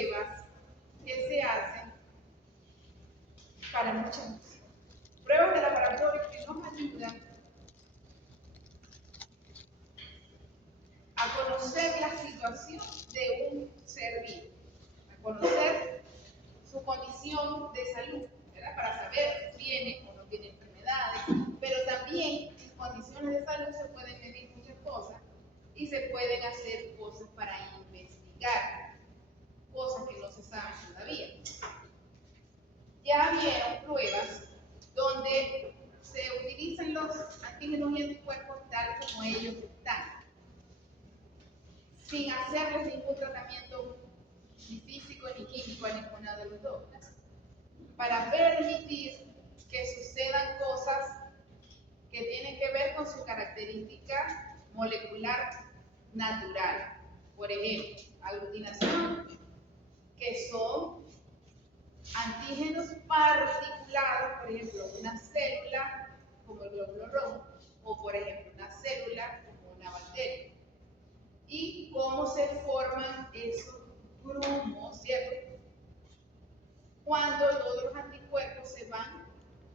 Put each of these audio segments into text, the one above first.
pruebas que se hacen para muchas cosas. Pruebas de laboratorio que nos ayudan a conocer la situación de un ser vivo, a conocer su condición de salud, ¿verdad? Para saber si tiene o no tiene enfermedades, pero también en condiciones de salud se pueden medir muchas cosas y se pueden hacer cosas para investigar, cosas que no se saben todavía. Ya vieron pruebas donde se utilizan los antígenos y anticuerpos tal como ellos están, sin hacerles ningún tratamiento ni físico ni químico a ninguno de los dos, para permitir que sucedan cosas que tienen que ver con su característica molecular natural. Por ejemplo, aglutinación, que son antígenos particulados, por ejemplo, una célula como el glóbulo rojo, o por ejemplo, una célula como una bacteria. Y cómo se forman esos grumos, ¿cierto? Cuando todos los anticuerpos se van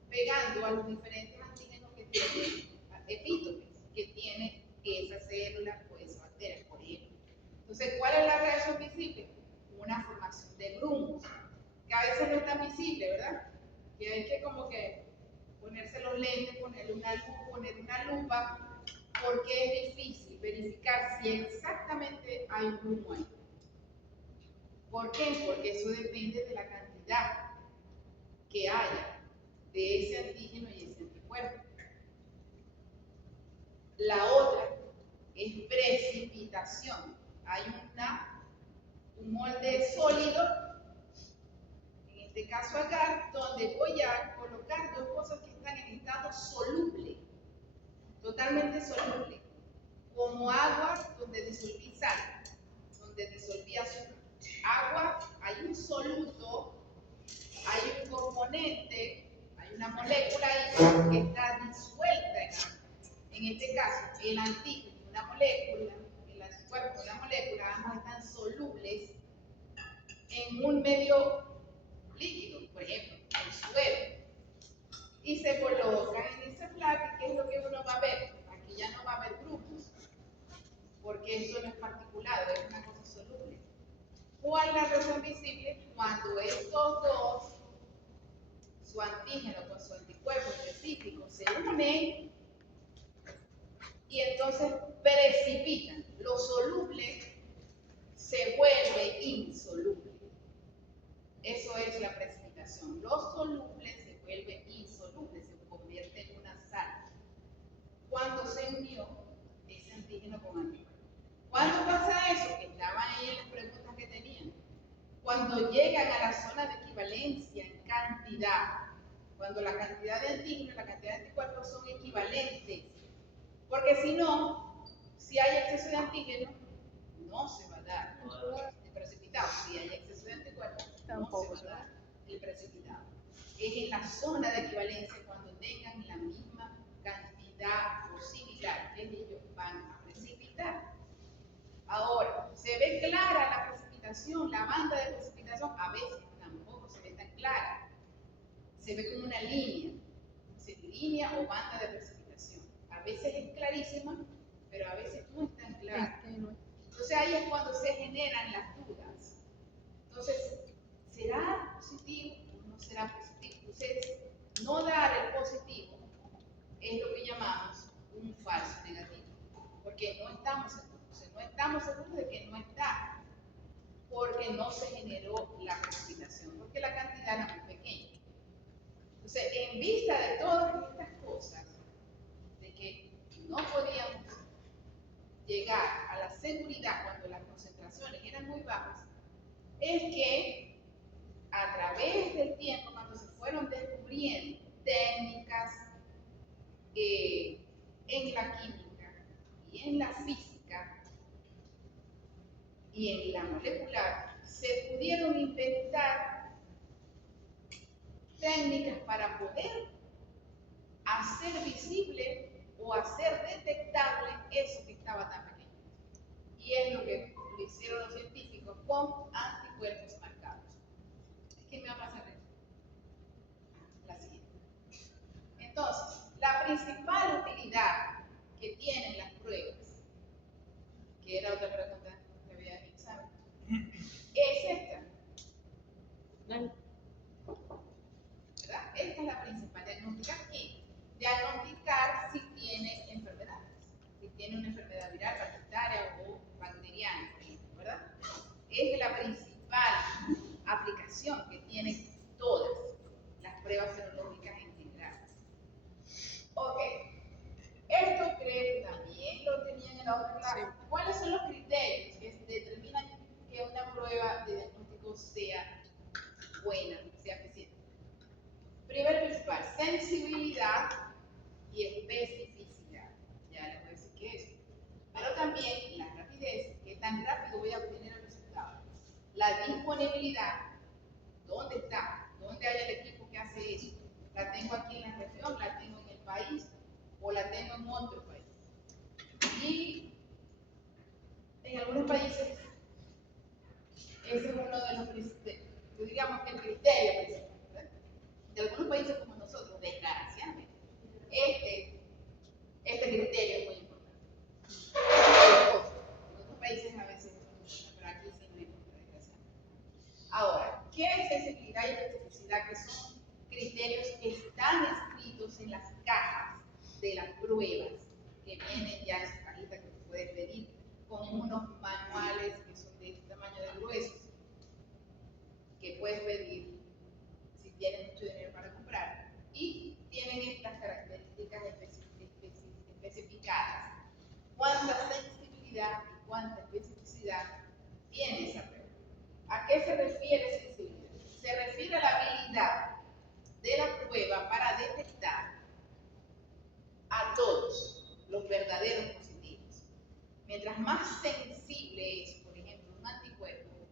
pegando a los diferentes antígenos que tienen epítopes, que tiene esa célula o esa bacteria, por ejemplo. Entonces, ¿cuál es la reacción visible? Una formación de grumos, que a veces no es tan visible, ¿verdad? Que hay que como que ponerse los lentes, poner una lupa, porque es difícil verificar si exactamente hay un grumo ahí. ¿Por qué? Porque eso depende de la cantidad que haya de ese antígeno y ese anticuerpo. La otra es precipitación. Hay un molde sólido, en este caso agar, donde voy a colocar dos cosas que están en estado soluble, totalmente soluble, como agua donde disolví sal, donde disolví azúcar. Agua, hay un soluto, hay un componente, hay una molécula ahí que está disuelta en agua. En este caso, el antígeno, una molécula, el anticuerpo, una molécula, ambos están solubles en un medio líquido, por ejemplo, el suelo, y se colocan en ese plaque. ¿Qué es lo que uno va a ver? Aquí ya no va a haber grupos, porque esto no es particulado, es una cosa soluble. ¿Cuál es la reacción visible? Cuando estos dos, su antígeno con su anticuerpo específico, se unen y entonces precipitan. Lo soluble se vuelve insoluble. Eso es la precipitación. Lo soluble se vuelve insoluble, se convierte en una sal. Cuando se unió ese antígeno con anticuerpo. ¿Cuándo pasa eso? Que estaban ahí en las preguntas que tenían. Cuando llegan a la zona de equivalencia en cantidad, cuando la cantidad de antígenos y la cantidad de anticuerpos son equivalentes. Porque si no, si hay exceso de antígeno, no se va a dar el precipitado. Si hay exceso de anticuerpos, no se va a dar el precipitado. Es en la zona de equivalencia cuando tengan la misma cantidad o similar que ellos van a precipitar. Ahora, ¿se ve clara la precipitación, la banda de precipitación? A veces tampoco se ve tan clara. Se ve como una línea, línea o banda de precipitación. A veces es clarísima, pero a veces no es tan clara. Entonces ahí es cuando se generan las dudas. Entonces, ¿será positivo o no será positivo? Entonces, no dar el positivo es lo que llamamos un falso negativo, porque no estamos seguros de que no está, porque no se generó la precipitación, porque la cantidad era muy pequeña. Entonces, en vista de todas estas cosas, de que no podíamos llegar a la seguridad cuando las concentraciones eran muy bajas, es que a través del tiempo, cuando se fueron descubriendo técnicas en la química y en la física y en la molecular, se pudieron inventar técnicas para poder hacer visible o hacer detectable eso que estaba tan pequeño. Y es lo que lo hicieron los científicos con anticuerpos anticuerpos marcados. ¿Qué me va a pasar? La siguiente. Entonces, la principal utilidad que tienen las pruebas, que era otra pregunta que había en el examen, es esta. ¿Verdad? Esta es la principal. ¿Diagnosticar qué? Diagnosticar si tiene enfermedades. Si tiene una enfermedad viral, parasitaria o bacteriana, por ejemplo, ¿verdad? Es la principal aplicación que tienen todas las pruebas serológicas en general. Ok. Esto creo que también lo tenían en la otra clase. Sí. ¿Cuáles son los criterios que determinan que una prueba de diagnóstico sea buena, sea eficiente? Primero y principal, sensibilidad y especificidad. Ya les voy a decir qué es. Pero también la rapidez, qué tan rápido voy a obtener el resultado. La disponibilidad, ¿dónde está? ¿Dónde hay el equipo que hace eso? ¿La tengo aquí en la región? ¿La tengo en el país? ¿O la tengo en otro país? Y en algunos países, ese es uno de los criterios, digamos que el criterio principal, ¿verdad? De algunos países como nosotros, desgraciadamente, este criterio es muy importante. En otros países a veces no es muy importante, pero aquí sí no importa, desgraciadamente. Ahora, ¿qué es sensibilidad y especificidad? Que son criterios que están escritos en las cajas de las pruebas, que vienen ya en su cajita que se puede pedir, con unos manuales que son de este tamaño de gruesos, que puedes pedir si tienes mucho dinero para comprar, y tienen estas características especificadas. ¿Cuánta sensibilidad y cuánta especificidad tiene esa prueba? ¿A qué se refiere sensibilidad? Se refiere a la habilidad de la prueba para detectar a todos los verdaderos positivos. Mientras más sensible es, por ejemplo, un anticuerpo,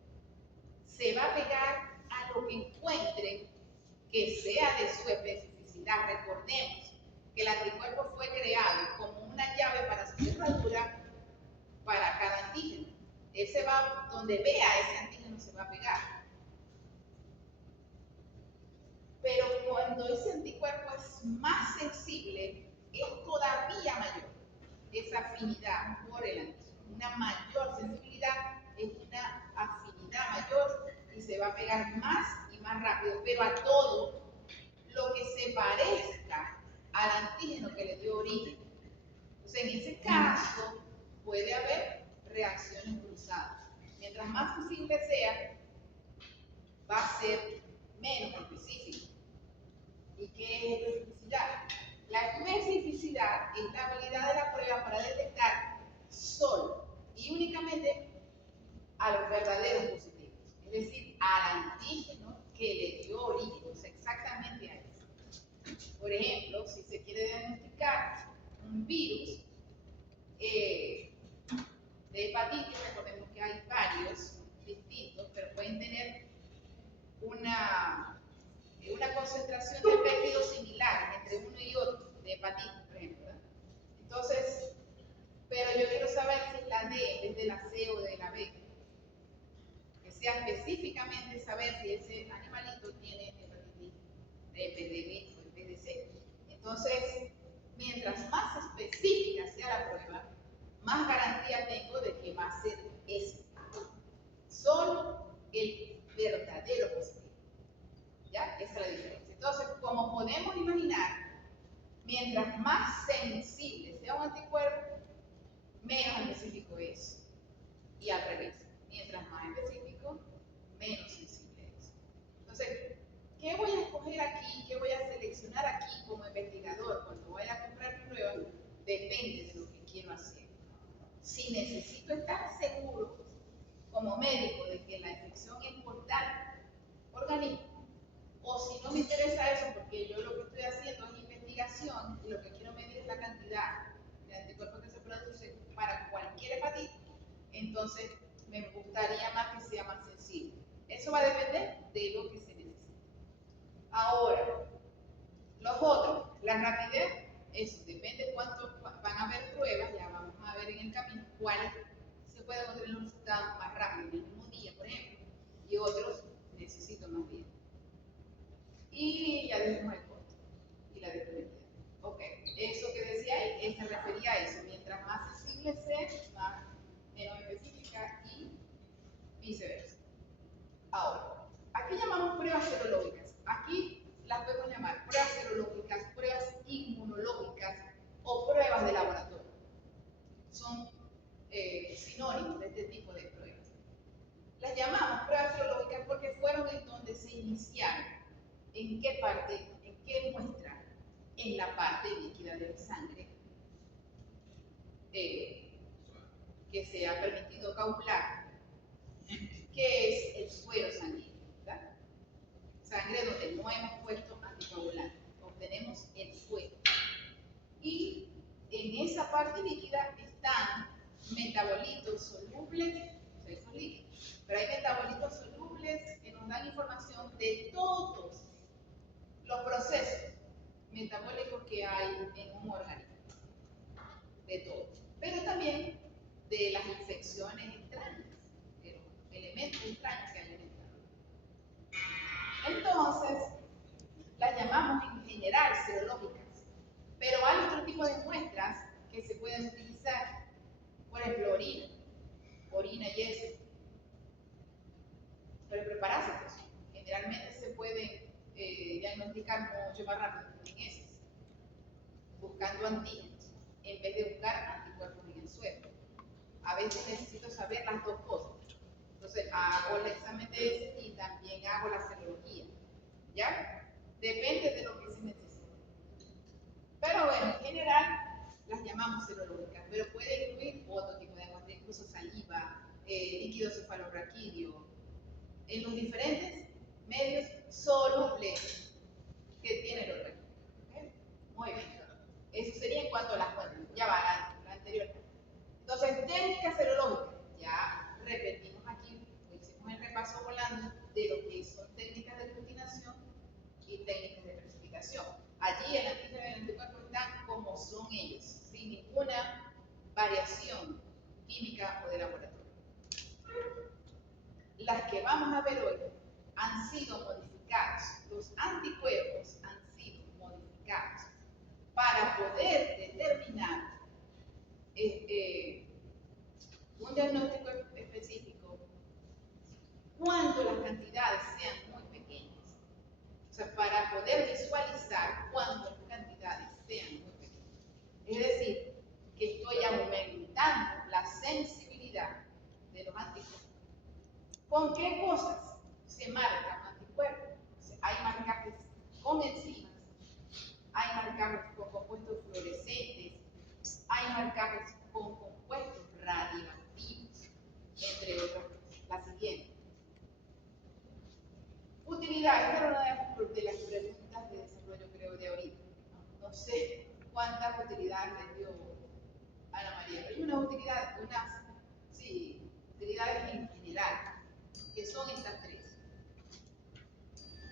se va a pegar a lo que encuentre que sea de su especificidad. Recordemos que el anticuerpo fue creado como una llave para su cerradura para cada antígeno. Ese va, donde vea ese antígeno se va a pegar. Pero cuando ese anticuerpo es más sensible, es todavía mayor esa afinidad por el antígeno. Una mayor sensibilidad es una afinidad mayor y se va a pegar más y más rápido, pero a todo lo que se parezca al antígeno que le dio origen. Entonces, en ese caso, puede haber reacciones cruzadas. Mientras más sensible sea, va a ser menos específico. ¿Y qué es especificidad? La especificidad es la habilidad de la prueba para detectar solo y únicamente a los verdaderos positivos, es decir, al antígeno que le dio origen, o sea, exactamente a eso. Por ejemplo, si se quiere diagnosticar un virus de hepatitis, recordemos que hay varios distintos, pero pueden tener una concentración de péptidos similares entre uno y otro, de hepatitis, por ejemplo, ¿verdad? Entonces, pero yo quiero saber si es la D en vez de la C o de la B. Que sea específicamente saber si ese animalito tiene hepatitis D en vez de B o en vez de C. Entonces, mientras más específica sea la prueba, más garantía tengo de que va a ser ese. Solo el verdadero positivo. ¿Ya? Esa es la diferencia. Entonces, como podemos imaginar, mientras más sensible sea un anticuerpo, menos específico es. Y al revés, mientras más específico, menos sensible es. Entonces, ¿qué voy a escoger aquí? ¿Qué voy a seleccionar aquí como investigador cuando vaya a comprar mi prueba? Depende de lo que quiero hacer. Si necesito estar seguro como médico de que la infección es por tal organismo, o si no me interesa eso porque yo lo que estoy haciendo es investigación y lo que quiero medir es la cantidad de anticuerpos que se produce para cualquier hepatitis, entonces me gustaría más que sea más sensible. Eso va a depender de lo que se necesite. Ahora, los otros, la rapidez, eso depende de cuánto van a haber pruebas, ya vamos a ver en el camino cuáles se pueden obtener los resultados más rápido, en el mismo día, por ejemplo, y otros necesito más bien. Y ya dijimos el costo y la disponibilidad. Ok, eso que decía ahí, se refería a eso. Mientras más sensible sea, menos específica y viceversa. Ahora, aquí llamamos pruebas serológicas. Aquí las podemos llamar pruebas serológicas, pruebas inmunológicas o pruebas de laboratorio. Son sinónimos de este tipo de pruebas. Las llamamos pruebas serológicas porque fueron en donde se iniciaron. ¿En qué parte? ¿En qué muestra? En la parte líquida de la sangre que se ha permitido calcular, que es el suero sanguíneo. ¿Verdad? Sangre donde no hemos puesto anticoagulante. Obtenemos el suero. Y en esa parte líquida están metabolitos solubles, o sea, esos líquidos, pero hay metabolitos solubles que nos dan información de todos los procesos metabólicos que hay en un organismo, de todo, pero también de las infecciones extrañas, de los elementos extraños que hay en el cuerpo. Entonces, las llamamos en general serológicas, pero hay otro tipo de muestras que se pueden utilizar, por ejemplo, orina y heces, pero preparásitos. Generalmente se pueden diagnosticar mucho más rápido en heces, buscando antígenos, en vez de buscar anticuerpos en el suelo. A veces necesito saber las dos cosas. Entonces hago el examen de heces y también hago la serología. ¿Ya? Depende de lo que se necesite. Pero bueno, en general las llamamos serológicas, pero puede incluir otro tipo de muestra, incluso saliva, líquido cefalorraquídeo, en los diferentes medios solubles que tiene el organismo. ¿Okay? Muy bien. Eso sería en cuanto a las muestras. Ya va, la anterior. Entonces, técnicas serológicas. Ya repetimos aquí, hicimos el repaso volando de lo que son técnicas de aglutinación y técnicas de precipitación. Allí el antígeno y el anticuerpo están como son ellos, sin ninguna variación química o de laboratorio. Las que vamos a ver hoy han sido modificados, los anticuerpos han sido modificados para poder determinar un diagnóstico específico cuando las cantidades sean muy pequeñas. O sea, para poder visualizar cuando las cantidades sean muy pequeñas. Es decir, que estoy aumentando la sensibilidad de los anticuerpos. ¿Con qué cosas se marca un anticuerpo? O sea, hay marcajes con enzimas, hay marcajes con compuestos fluorescentes, hay marcajes con compuestos radioactivos, entre otras cosas. La siguiente. Utilidad. Esta era una de las preguntas de desarrollo, creo, de ahorita. No sé cuántas utilidades le dio Ana María. Hay unas utilidades, utilidades en general, que son estas tres.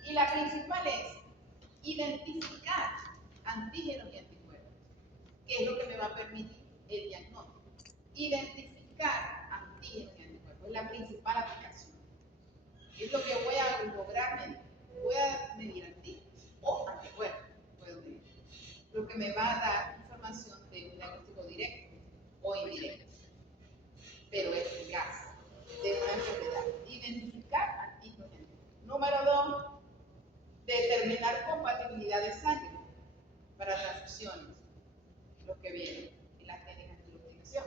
Y la principal es identificar antígenos y anticuerpos, que es lo que me va a permitir el diagnóstico. Identificar antígenos y anticuerpos es la principal aplicación. Es lo que voy a lograr medir. Voy a medir antígenos o anticuerpos, puedo medir. Lo que me va a dar información de un diagnóstico directo o indirecto, pero eficaz, de una enfermedad. Identificar antígenos y anticuerpos. Número 2, determinar compatibilidad de sangre para transfusiones, los que vienen en las técnicas de aglutinación.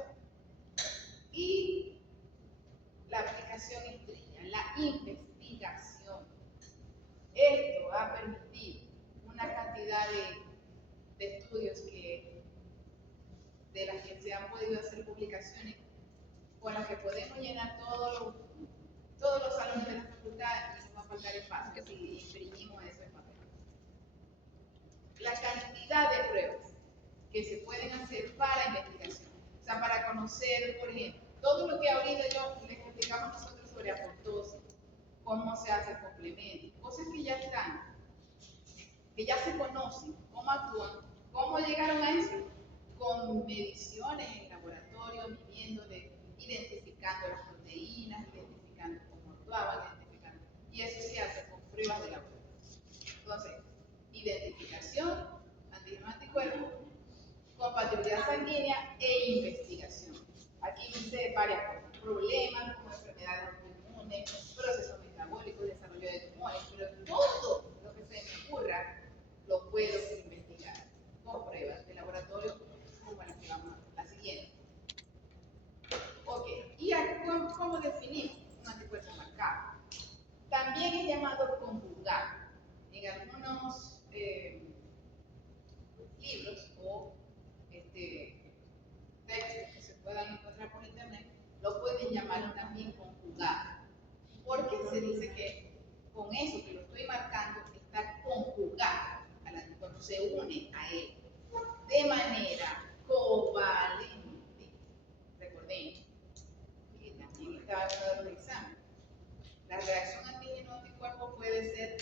Y la aplicación estrella, la investigación. Esto va a permitir una cantidad de estudios de las que se han podido hacer publicaciones con las que podemos llenar todos los salones de la facultad y no va a faltar espacio si imprimimos eso en papel. La cantidad de pruebas que se pueden hacer para investigación, o sea, para conocer, por ejemplo, todo lo que ahorita les explicamos nosotros sobre apoptosis, cómo se hace el complemento, cosas que ya están, que ya se conocen, cómo actúan, cómo llegaron a eso, con mediciones en laboratorio, midiéndole, identificando las proteínas, identificando cómo actuaban, identificando varias cosas, problemas como enfermedades autoinmunes, procesos metabólicos, desarrollo de tumores, pero todo lo que se me ocurra lo puedo investigar con pruebas de laboratorio como las que vamos a ver, la siguiente. Ok, ¿y cómo definimos un anticuerpo marcado? También es llamado conjugado. En algunos libros o textos que se puedan encontrar por internet, lo pueden llamar también conjugado. Porque se dice que con eso que lo estoy marcando está conjugado al anticuerpo, se une a él de manera covalente. Recordemos que también estaba en el examen. La reacción antígeno-anticuerpo puede ser,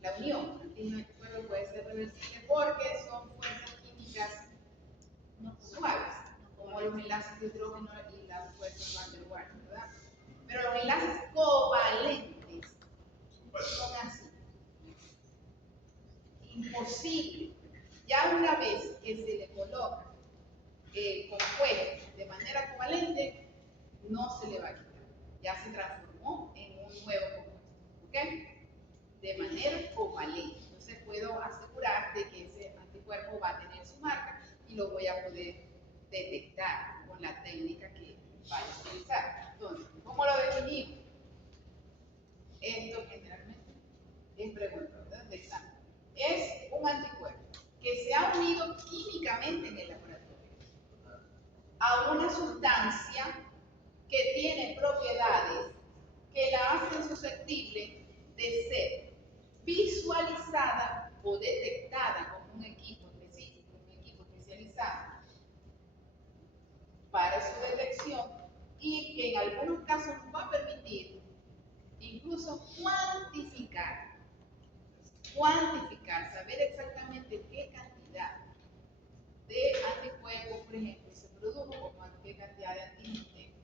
la unión antígeno-anticuerpo puede ser reversible porque son fuerzas químicas no suaves, como los enlaces de hidrógeno y las fuerzas Van der Waals, ¿verdad? Pero los enlaces covalentes son así. Imposible. Ya una vez que se le coloca compuesto de manera covalente, no se le va a quitar. Ya se transformó en un nuevo compuesto. ¿Ok? De manera covalente. Entonces puedo asegurar de que ese anticuerpo va a tener su marca y lo voy a poder detectar con la técnica que vaya a utilizar. Entonces, ¿cómo lo definimos? Esto generalmente es pregunta, ¿verdad? De examen. Es un anticuerpo que se ha unido químicamente en el laboratorio a una sustancia que tiene propiedades que la hacen susceptible de ser visualizada o detectada con un equipo específico, un equipo especializado para su detección y que en algunos casos nos va a permitir incluso cuantificar, saber exactamente qué cantidad de anticuerpos, por ejemplo, se produjo o qué cantidad de antígenos tengo.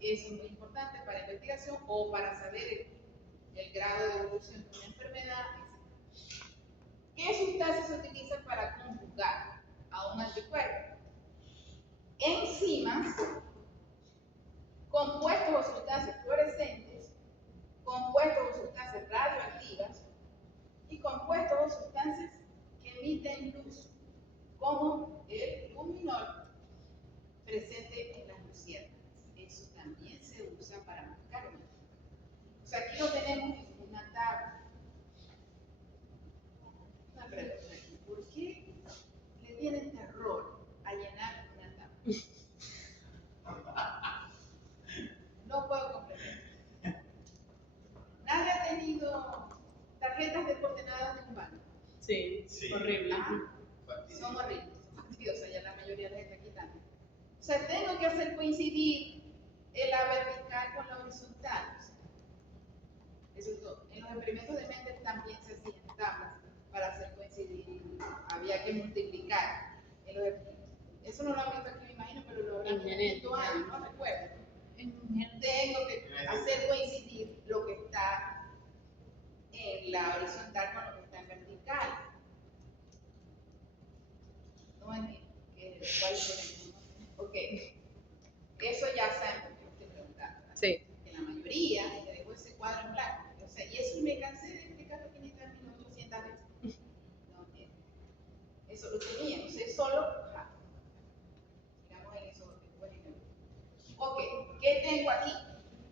Eso es muy importante para investigación o para saber el grado de evolución de una enfermedad, etc. ¿Qué sustancias se utilizan para conjugar a un anticuerpo? Enzimas, compuestos o sustancias fluorescentes, compuestos o sustancias radioactivas y compuestos o sustancias que emiten luz, como el luminol presente en las luciérnagas. Eso también se usa para marcar un anticuerpo. O sea, aquí lo tenemos en una tabla. Una pregunta aquí. ¿Por qué le tienen terror a llenar una tabla? No puedo comprender. ¿Nadie ha tenido tarjetas de coordenadas de un banco? Sí, horrible. Son horribles, son fastidiosas, ya la mayoría de la gente aquí también. O sea, tengo que hacer coincidir la vertical con la horizontal. Eso es todo. En los experimentos de Mendel también se hacían tablas para hacer coincidir. Había que multiplicar. Eso no lo han visto aquí, me imagino, pero lo habrán visto años, no recuerdo. Tengo que hacer coincidir lo que está en la horizontal con lo que está en vertical. No entiendo. ¿Cuál es el? Ok. Eso ya saben por qué estoy preguntando. ¿Verdad? Sí. En la mayoría te dejo ese cuadro en blanco. O sea, y eso me cansé de explicarlo 500.800 veces. No entiendo. Eso lo tenía, no sé, solo. Digamos en eso después en el. Ok, ¿qué tengo aquí?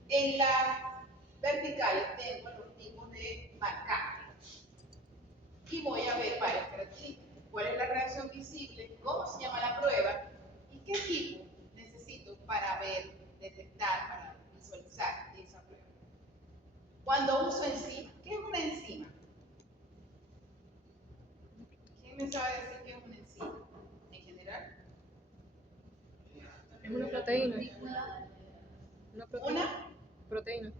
En las verticales tengo los tipos de marcantes. Y voy a ver varias características. ¿Cuál es la reacción visible? ¿Cómo se llama la prueba? ¿Y qué tipo necesito para ver, detectar, para visualizar esa prueba? Cuando uso enzima, ¿qué es una enzima? ¿Quién me sabe decir qué es una enzima en general? Es una proteína. Una proteína. Proteína.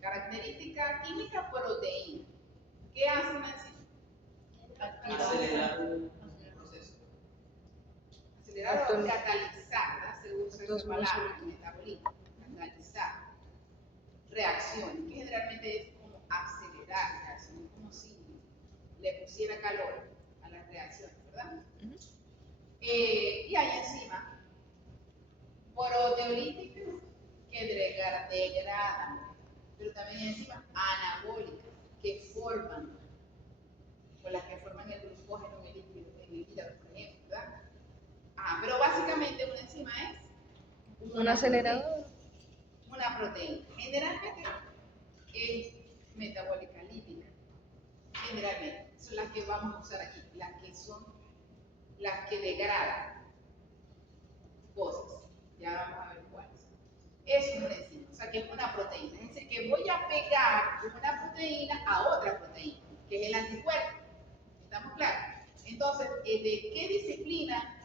Característica química, proteína. ¿Qué hace una enzima? Acelerar un proceso. Acelerar o catalizar, ¿verdad? Se usa esa palabra, metabolismo. Catalizar. Reacciones, que generalmente es como acelerar reacciones, como si le pusiera calor a las reacciones, ¿verdad? Y hay enzimas pero también hay enzimas anabólicas que forman, o las que forman el glucógeno en el hígado, por ejemplo, ¿verdad? Pero básicamente una enzima es Un acelerador. una proteína. Generalmente es metabólica lípida. Generalmente son las que vamos a usar aquí, las que degradan cosas. Ya vamos a ver cuáles. Es una enzima, o sea que es una proteína. Es decir, que voy a pegar una proteína a otra proteína, que es el anticuerpo. ¿Estamos claros? Entonces, ¿de qué disciplina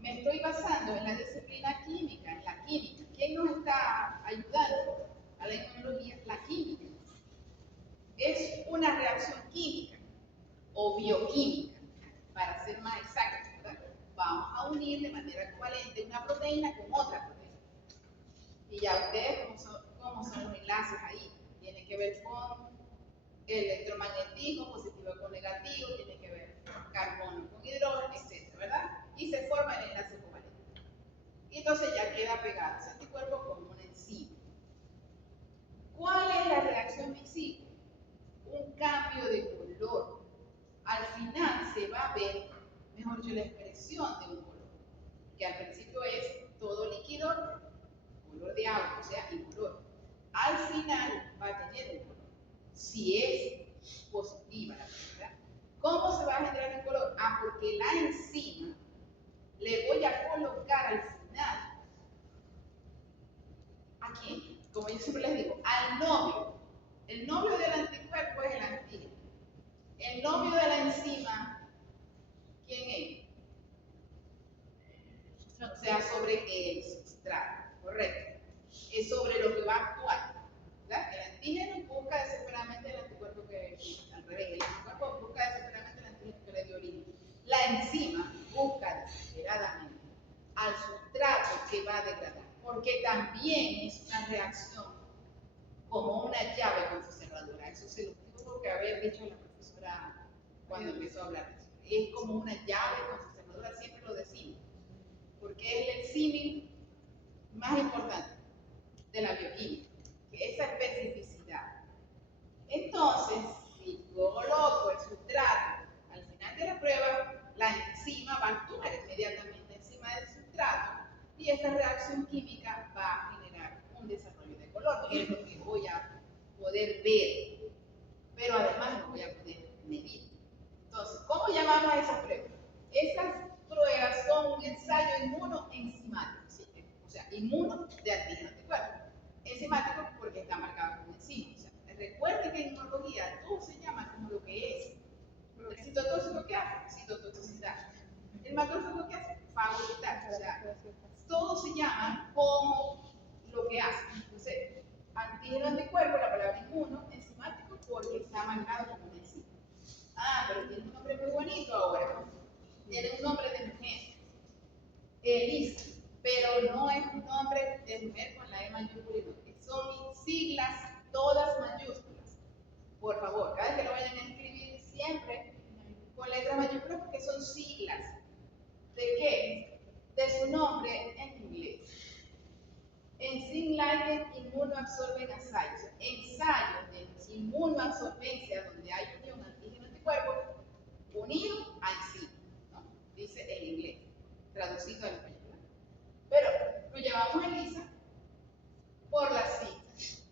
me estoy basando? En la disciplina química, en la química. ¿Quién nos está ayudando a la inmunología? La química. Es una reacción química o bioquímica, para ser más exactos, ¿verdad? Vamos a unir de manera covalente una proteína con otra proteína. Y ya ustedes, cómo son los enlaces ahí. Tiene que ver con electromagnetismo, positivo con negativo, tiene que ver carbono con hidrógeno, etc. ¿Verdad? Y se forma el enlace covalente. Y entonces ya queda pegado ese anticuerpo como una enzima. ¿Cuál es la reacción visible? Un cambio de color. Al final se va a ver, mejor dicho, la expresión de un color, que al principio es todo líquido, color de agua, o sea, incoloro. Al final va a tener un color, si es positiva la propiedad. ¿Cómo se va a generar el color? Porque la enzima le voy a colocar al final, ¿a quién? Como yo siempre les digo, al novio. El novio del anticuerpo es el antígeno. El novio de la enzima, ¿quién es? O sea, sobre el sustrato, correcto. Es sobre lo que va a actuar. ¿Verdad? El antígeno busca desesperadamente el anticuerpo que, al revés, el anticuerpo busca desesperadamente el antígeno que le dio origen. La enzima busca desesperadamente al sustrato que va a degradar, porque también es una reacción como una llave con su cerradura. Eso se lo tuvo que haber dicho la profesora cuando empezó a hablar de eso. Es como una llave con su cerradura, siempre lo decimos, porque es el símil más importante de la bioquímica, que esa especificidad. Entonces, si yo coloco el sustrato al final de la prueba, la enzima va a actuar inmediatamente encima del sustrato y esa reacción química va a generar un desarrollo de color, que es lo que voy a poder ver, pero además lo voy a poder medir. Entonces, ¿cómo llamamos a esas pruebas? Esas pruebas son un ensayo inmunoenzimático, ¿sí? O sea, inmuno de antígeno anticuerpo. Enzimático porque está marcado como enzima. O sea, recuerde que en inmunología todo se llama como lo que es. El citotóxico, ¿qué hace? Citotoxicidad. El macrófago, ¿qué hace? Fagocitar. O sea, todo se llama como lo que hace. Entonces, antígeno anticuerpo, la palabra inmuno, enzimático, porque está marcado como una enzima. Pero tiene un nombre muy bonito ahora. Tiene un nombre de mujer. Elisa. Pero no es un nombre de mujer con la E mayúscula. Son siglas todas mayúsculas. Por favor, cada vez que lo vayan a escribir, siempre con letras mayúsculas porque son siglas. ¿De qué? De su nombre en inglés. Enzyme Ligand Immunoabsorbent Assays. Ensayos de inmunoabsorbencia donde hay unión antígeno-anticuerpo unido a enzima, ¿no? Dice en inglés, traducido al español. Pero lo llamamos ELISA por las siglas.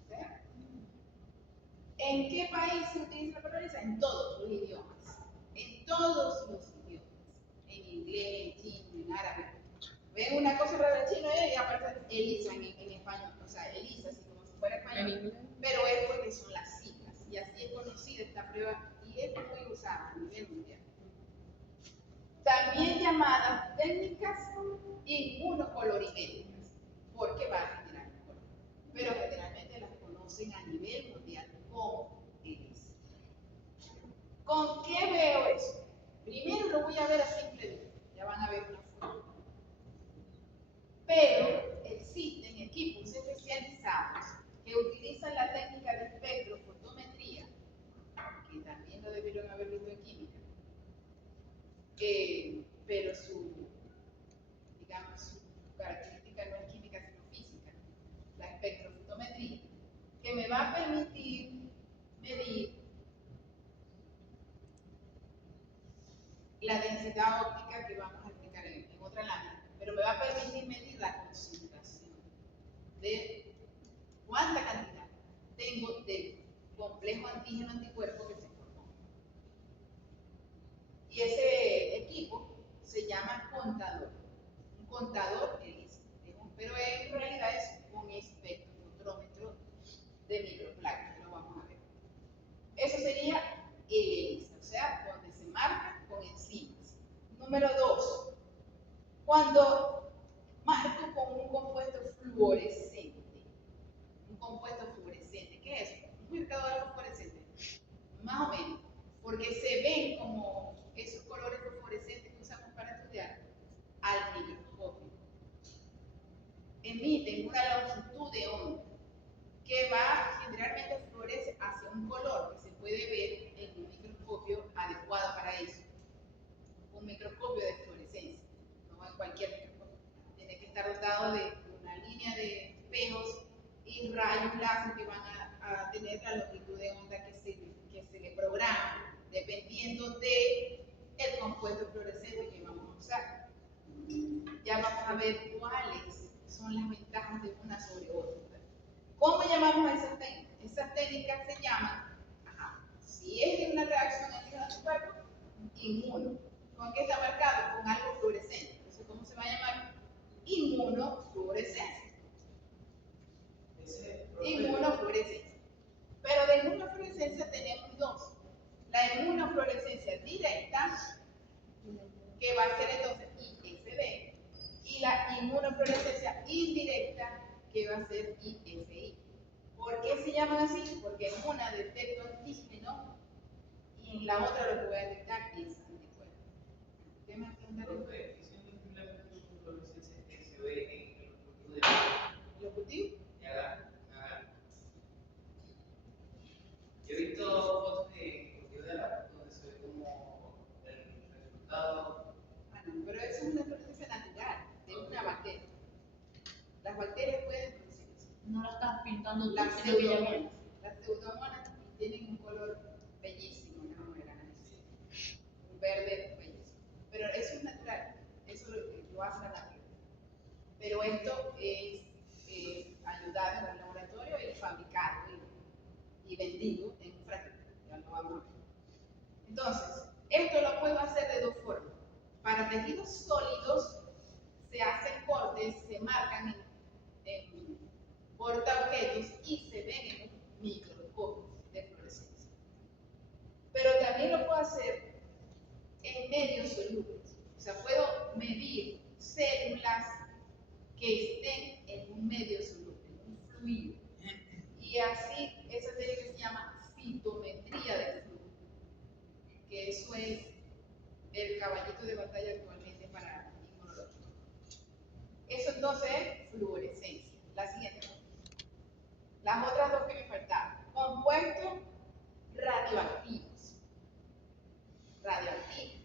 ¿En qué país se utiliza la palabra ELISA? En todos los idiomas. En todos los idiomas. En inglés, en chino, en árabe. Ven una cosa rara en chino y aparece ELISA en español. O sea, ELISA, así como si fuera español. Pero es porque son las siglas. Y así es conocida esta prueba y es muy usada a nivel mundial. También llamadas técnicas inmunocolorimétricas, porque van a generar color. Pero generalmente las conocen a nivel mundial como ELISA. ¿Con qué veo eso? Primero lo voy a ver a simple vista. Ya van a ver una foto. Pero existen equipos especializados que utilizan la técnica de espectrofotometría, que también lo debieron haber visto en química, pero su característica no es química sino física, la espectrofotometría, va a permitir medir la densidad óptica que vamos a explicar en otra lámina, pero me va a permitir medir la concentración de cuánta cantidad tengo del complejo antígeno anticuerpo que se formó. Y ese equipo se llama contador. Un contador pero en realidad es un espectrómetro de microplaca, que lo vamos a ver. Eso sería el ELISA, o sea, donde se marca con enzimas. Número 2, cuando marco con un compuesto fluorescente. Un compuesto fluorescente, ¿qué es? Un marcador fluorescente, más o menos, porque se ven como esos colores fluorescentes que usamos para estudiar al microscopio. Emiten una longitud de onda que generalmente florece hacia un color que se puede ver en un microscopio adecuado para eso. Un microscopio de fluorescencia, no en cualquier microscopio. Tiene que estar dotado de una línea de espejos y rayos láser que van a tener la longitud de onda que se le programa, dependiendo del compuesto fluorescente que vamos a usar. Ya vamos a ver cuáles son las ventajas de una sobre otra. ¿Cómo llamamos a esas técnicas? Esas técnicas se llaman, si es de una reacción antígeno-anticuerpo, inmuno. ¿Con qué está marcado? Con algo fluorescente. Entonces, ¿cómo se va a llamar? Inmunofluorescencia. Inmunofluorescencia. Pero de inmunofluorescencia tenemos dos. La inmunofluorescencia directa, que va a ser entonces IFB, y la inmunofluorescencia indirecta, que va a ser IFI. ¿Por qué se llaman así? Porque en una detecto antígeno y en la otra lo que voy a detectar es anticuerpo. ¿Qué me preguntaron? ¿Los cultivos? Yo he visto fotos de cultivo de agar donde se ve como el resultado. No, pero eso es una fluorescencia natural de una bacteria. Las bacterias pueden producir eso. No la estás pintando Las tú, sino que ya pseudomonas. Las pseudomonas tienen un color bellísimo, no me ganan eso. Un verde bellísimo. Pero eso es natural. Eso lo hace la naturaleza. Pero esto es ayudado en el laboratorio y fabricado y vendido en un frasquito. Ya lo vamos a ver. Entonces, esto lo puedo hacer de dos formas. Para tejidos sólidos se hacen cortes, se marcan en portaobjetos y se ven en un microscopio de fluorescencia. Pero también lo puedo hacer en medios solubles. O sea, puedo medir células que estén en un medio soluble, en un fluido. Y así, esa técnica se llama citometría del flujo, que eso es el caballito de batalla actualmente para inmunología. Eso entonces es fluorescencia. La siguiente. Las otras dos que me faltaban. Compuestos radioactivos. Radioactivos.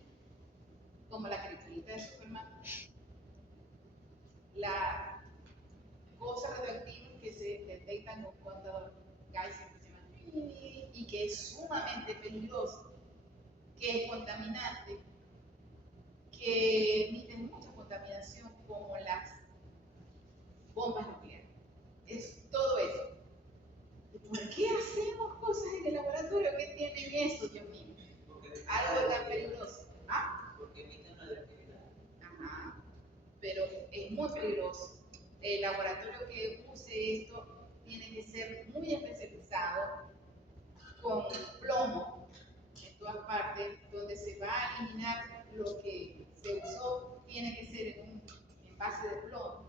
Como la criptonita de Superman. Las cosas radioactivas que se detectan con contador Geiger que se llama y que es sumamente peligroso, que es contaminante, que emiten mucha contaminación como las bombas nucleares. Es todo eso. ¿Por qué hacemos cosas en el laboratorio que tienen eso, Dios mío? Algo tan peligroso. ¿Ah? Porque emiten radioactividad. Ajá. Pero es muy peligroso. El laboratorio que use esto tiene que ser muy especializado, con plomo en todas partes, donde se va a eliminar lo que se usó, tiene que ser en un envase de plomo.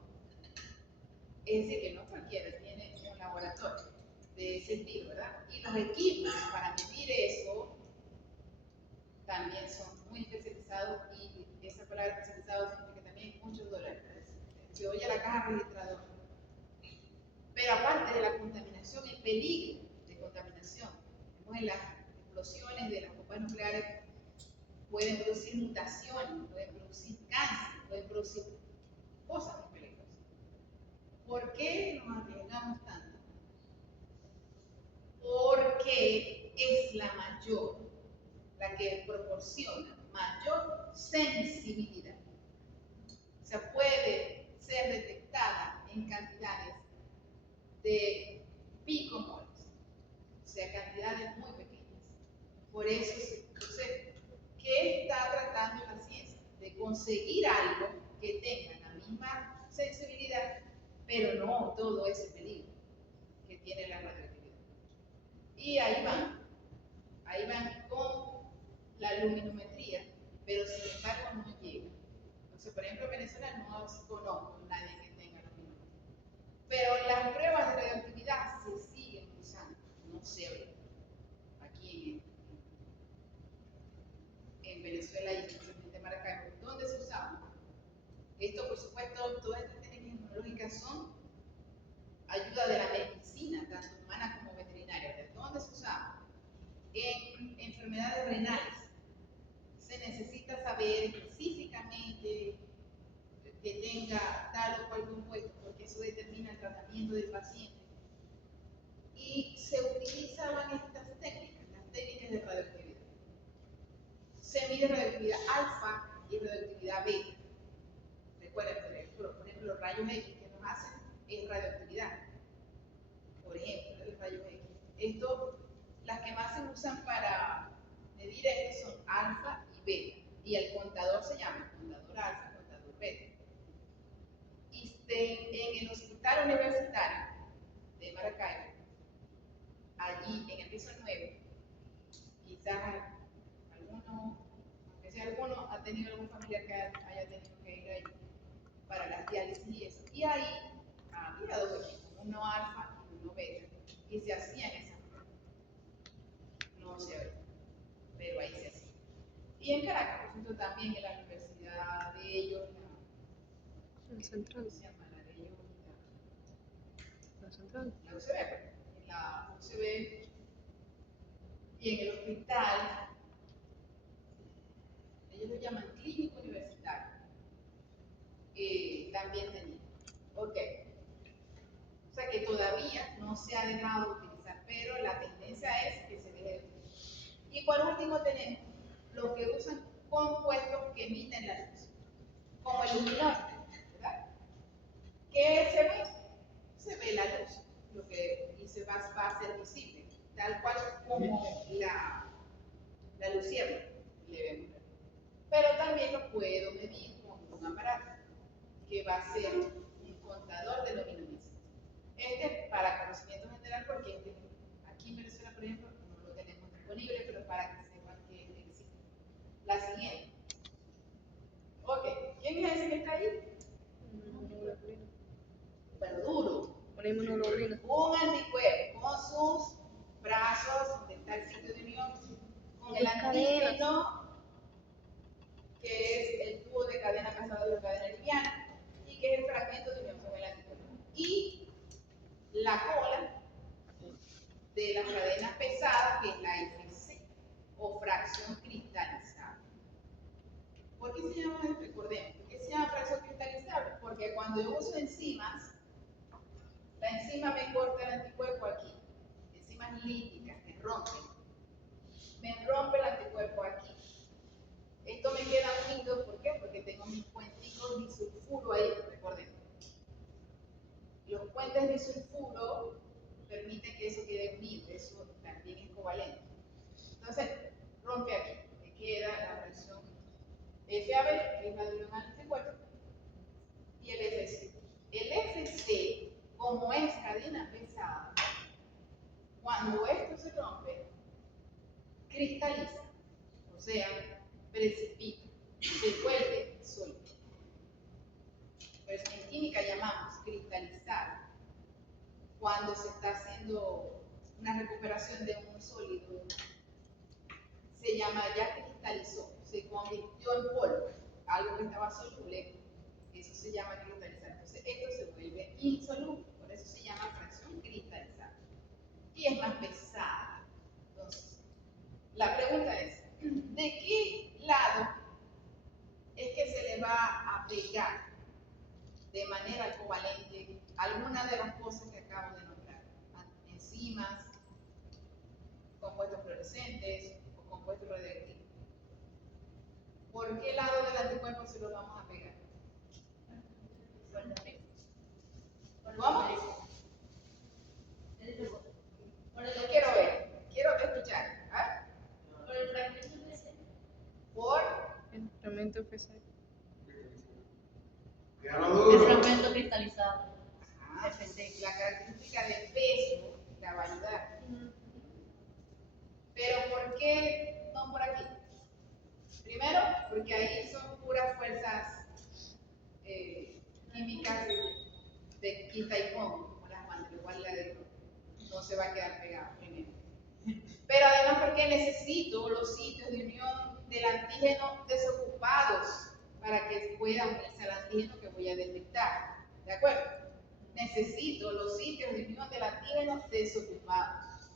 Es decir, que no cualquiera tiene un laboratorio de ese estilo, ¿verdad? Y los equipos para medir eso también son muy especializados, y esa palabra especializado significa también muchos dólares. Se oye la caja registradora. Pero aparte de la contaminación, el peligro de contaminación, vemos en las explosiones de las bombas nucleares, pueden producir mutaciones, pueden producir cáncer, pueden producir cosas muy peligrosas. ¿Por qué nos arriesgamos tanto? proporciona mayor sensibilidad. O sea, puede ser detectada en cantidades de picomoles, o sea, cantidades muy pequeñas. Por eso, entonces, ¿qué está tratando la ciencia? De conseguir algo que tenga la misma sensibilidad, pero no todo ese peligro que tiene la radioactividad. Y ahí van con la luminometría, pero sin embargo no llega. Entonces, por ejemplo, en Venezuela no conozco a nadie que tenga luminometría. Pero las pruebas de radioactividad se siguen usando, no sé ahorita, aquí en Venezuela y especialmente en Maracaibo, ¿dónde se usaban? Esto, por supuesto, todas estas técnicas tecnológicas son ayuda de la medicina, tanto humana como veterinaria. ¿De dónde se usaban? En enfermedades renales. Se necesita saber específicamente que tenga tal o cual compuesto, porque eso determina el tratamiento del paciente. Y se utilizaban estas técnicas, las técnicas de radioactividad. Se mide radioactividad alfa y radioactividad beta. Recuerden, por ejemplo, los rayos X que nos hacen es radioactividad. Por ejemplo, los rayos X. Las que más se usan para medir esto son alfa y beta. Y el contador se llama contador alfa, contador beta. Y en el hospital universitario de Maracaibo, allí en el piso 9, quizás aunque sea alguno, ha tenido algún familiar que haya tenido que ir ahí para las diálisis y eso. Y ahí había dos equipos, uno alfa y uno beta, y se hacían esas pruebas. No sé ahorita, pero ahí se hacía. Y en Caracas, por ejemplo, también en la universidad de ellos, La central. ¿cómo se llama? La de ellos, La central. la UCB, en la UCB y en el hospital, ellos lo llaman clínico universitario, también tenía. Ok. O sea que todavía no se ha dejado de utilizar, pero la tendencia es que se deje de utilizar. Y por último tenemos los que usan compuestos que emiten la luz, como el luminante, ¿verdad? ¿Qué se ve? Se ve la luz, y se va a ser visible, tal cual como la luciérnaga, le vemos. Pero también lo puedo medir con un aparato que va a ser un contador de luminiscencia. Este para conocimiento general, porque aquí en Venezuela, por ejemplo, no lo tenemos disponible, pero para que sepan que existe. La siguiente. Ok, ¿quién es ese que está ahí? Pero duro. Una inmunoglobulina. Un anticuerpo con sus brazos, donde está el sitio de unión, con el antígeno, que es el tubo de cadena pesada de la cadena liviana, y que es el fragmento de unión con el anticuerpo. Y la cola de la cadena pesada, que es la FC, o fracción cristalizada. ¿Por qué se llama, recordemos, por qué se llama fracción cristalizable? Porque cuando yo uso enzimas, la enzima me corta el anticuerpo aquí, enzimas líticas que me rompe el anticuerpo aquí. Esto me queda unido, ¿por qué? Porque tengo mis puenticos disulfuro ahí, recuerden. Los puentes disulfuro permiten que eso quede unido, eso también es covalente. Entonces, rompe aquí, me queda la reacción FAB, que es la de un anticuerpo, y el FC. El FC, como es cadena pesada, cuando esto se rompe, cristaliza, o sea, precipita, se vuelve sólido. Por eso en química llamamos cristalizar cuando se está haciendo una recuperación de un sólido. Se llama, ya cristalizó, se convirtió en polvo, algo que estaba soluble, eso se llama cristalizar. Entonces esto se vuelve insoluble, por eso se llama fracción cristalizada. Y es más pesada. Entonces, la pregunta es, ¿de qué lado es que se le va a pegar de manera covalente alguna de las cosas que acabo de nombrar? Enzimas, compuestos fluorescentes o compuestos radioactivos. ¿Por qué lado del anticuerpo se lo vamos a pegar? ¿Cómo? Yo quiero escuchar. ¿Ah? Por El fragmento FC. El fragmento cristalizado. la característica de peso la va a ayudar. Pero ¿por qué no por aquí? Primero, porque ahí son puras fuerzas químicas de quita y pongo, como las mandas, igual la de no se va a quedar pegado primero. Pero además porque necesito los sitios de unión del antígeno desocupados para que pueda unirse al antígeno que voy a detectar. ¿De acuerdo? Necesito los sitios de unión del antígeno desocupados.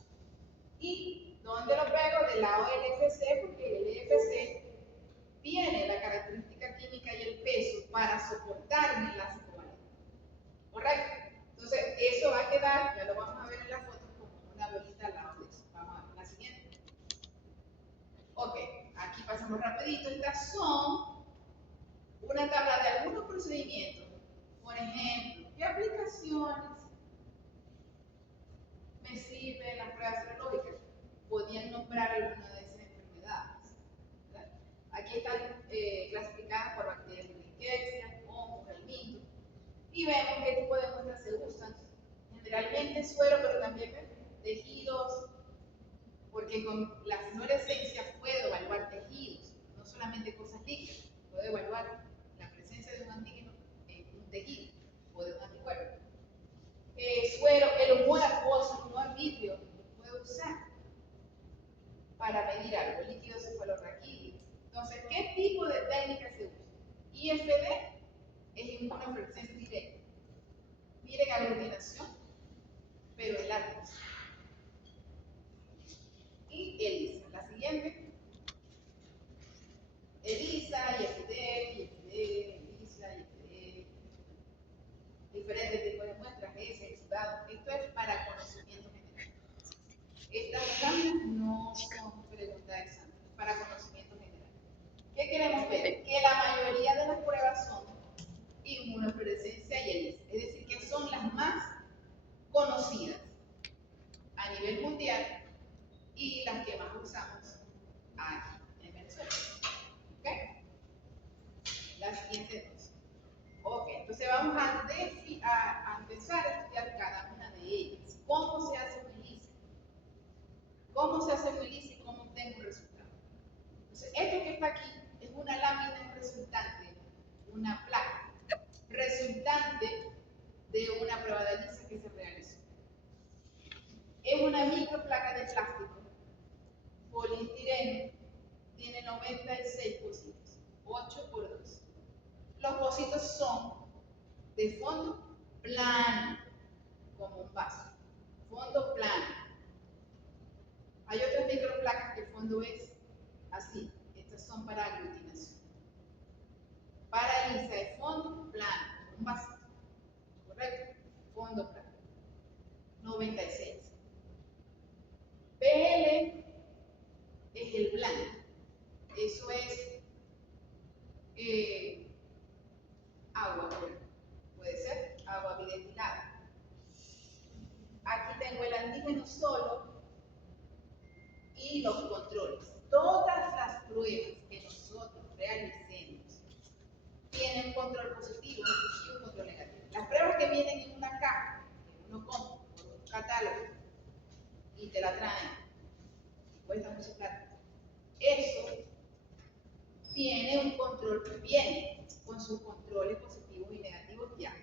¿Y dónde lo pego? Del lado del FC, porque el FC tiene la característica química y el peso para soportar un enlace covalente. ¿Correcto? Entonces, eso va a quedar, ya lo vamos a ver en la foto, como una bolita al lado de eso. Vamos a ver la siguiente. Ok, aquí pasamos rapidito. Estas son una tabla de algunos procedimientos. Por ejemplo, ¿qué aplicaciones me sirven las pruebas serológicas? Podían nombrar alguna de esas enfermedades. ¿Verdad? Aquí están clasificadas por bacterias de Rickettsia, hongos, helmintos. Y vemos qué tipo de muestras se usan. Generalmente suero, pero también tejidos, porque con la fluorescencia puedo evaluar tejidos, no solamente cosas líquidas. Puedo evaluar la presencia de un antígeno en un tejido o de un anticuerpo. Suero, el humor acuoso, el humor vitrio, lo puedo usar para medir algo, líquido cefalorraquídeo. Entonces, ¿qué tipo de técnica se usa? IFD es inmunofluorescencia directa. Miren aglutinación, pero el látex. Y ELISA, la siguiente. ELISA, IFD, ELISA, IFD. Diferentes tipos de muestras, exudados. Esto es para conocimiento general. Estas láminas no son preguntas exactas, para conocimiento general. ¿Qué queremos ver? Que la mayoría de las pruebas son inmunofluorescencia y ELISA, es decir, que son las más conocidas a nivel mundial y las que más usamos aquí en Venezuela. ¿Ok? Las siguientes dos. Ok, entonces vamos a empezar a estudiar cada una de ellas. ¿Cómo se hace un ELISA? ¿Cómo se hace un ELISA y cómo obtengo un resultado? Entonces, esto que está aquí es una lámina resultante, una placa resultante de una prueba de ELISA que se realizó. Es una microplaca de plástico, poliestireno, tiene 96 pocitos, 8 por 2. Los pocitos son de fondo plano, como un vaso, fondo plano. Hay otras microplacas que el fondo es así, estas son para aglutinación. Para ELISA es fondo plano, un vasito, ¿correcto? Fondo plano, 96. PL es el blanco, eso es agua, puede ser agua bidestilada. Aquí tengo el antígeno solo y los controles. Todas las pruebas que nosotros realicemos tienen un control positivo y un control negativo. Las pruebas que vienen en una caja, que uno compra por un catálogo y te la traen, y cuesta mucho plata, eso tiene un control que viene con sus controles positivos y negativos ya.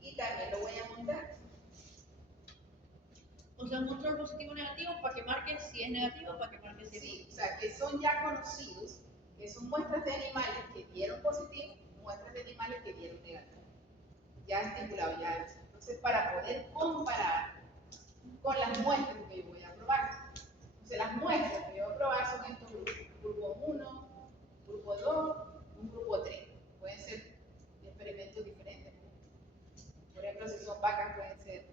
Y también lo voy a montar. O sea, un control positivo o negativo para que marque si es negativo, para que marque si es Sí, positivo. o sea, que son ya conocidos, que son muestras de animales que dieron positivo, muestras de animales que dieron negativo. Ya estipulado, ya eso. Entonces, para poder comparar con las muestras que yo voy a probar. Entonces, las muestras que yo voy a probar son estos grupos. Grupo 1, grupo 2, un grupo 3. Pueden ser experimentos diferentes. Por ejemplo, si son vacas, pueden ser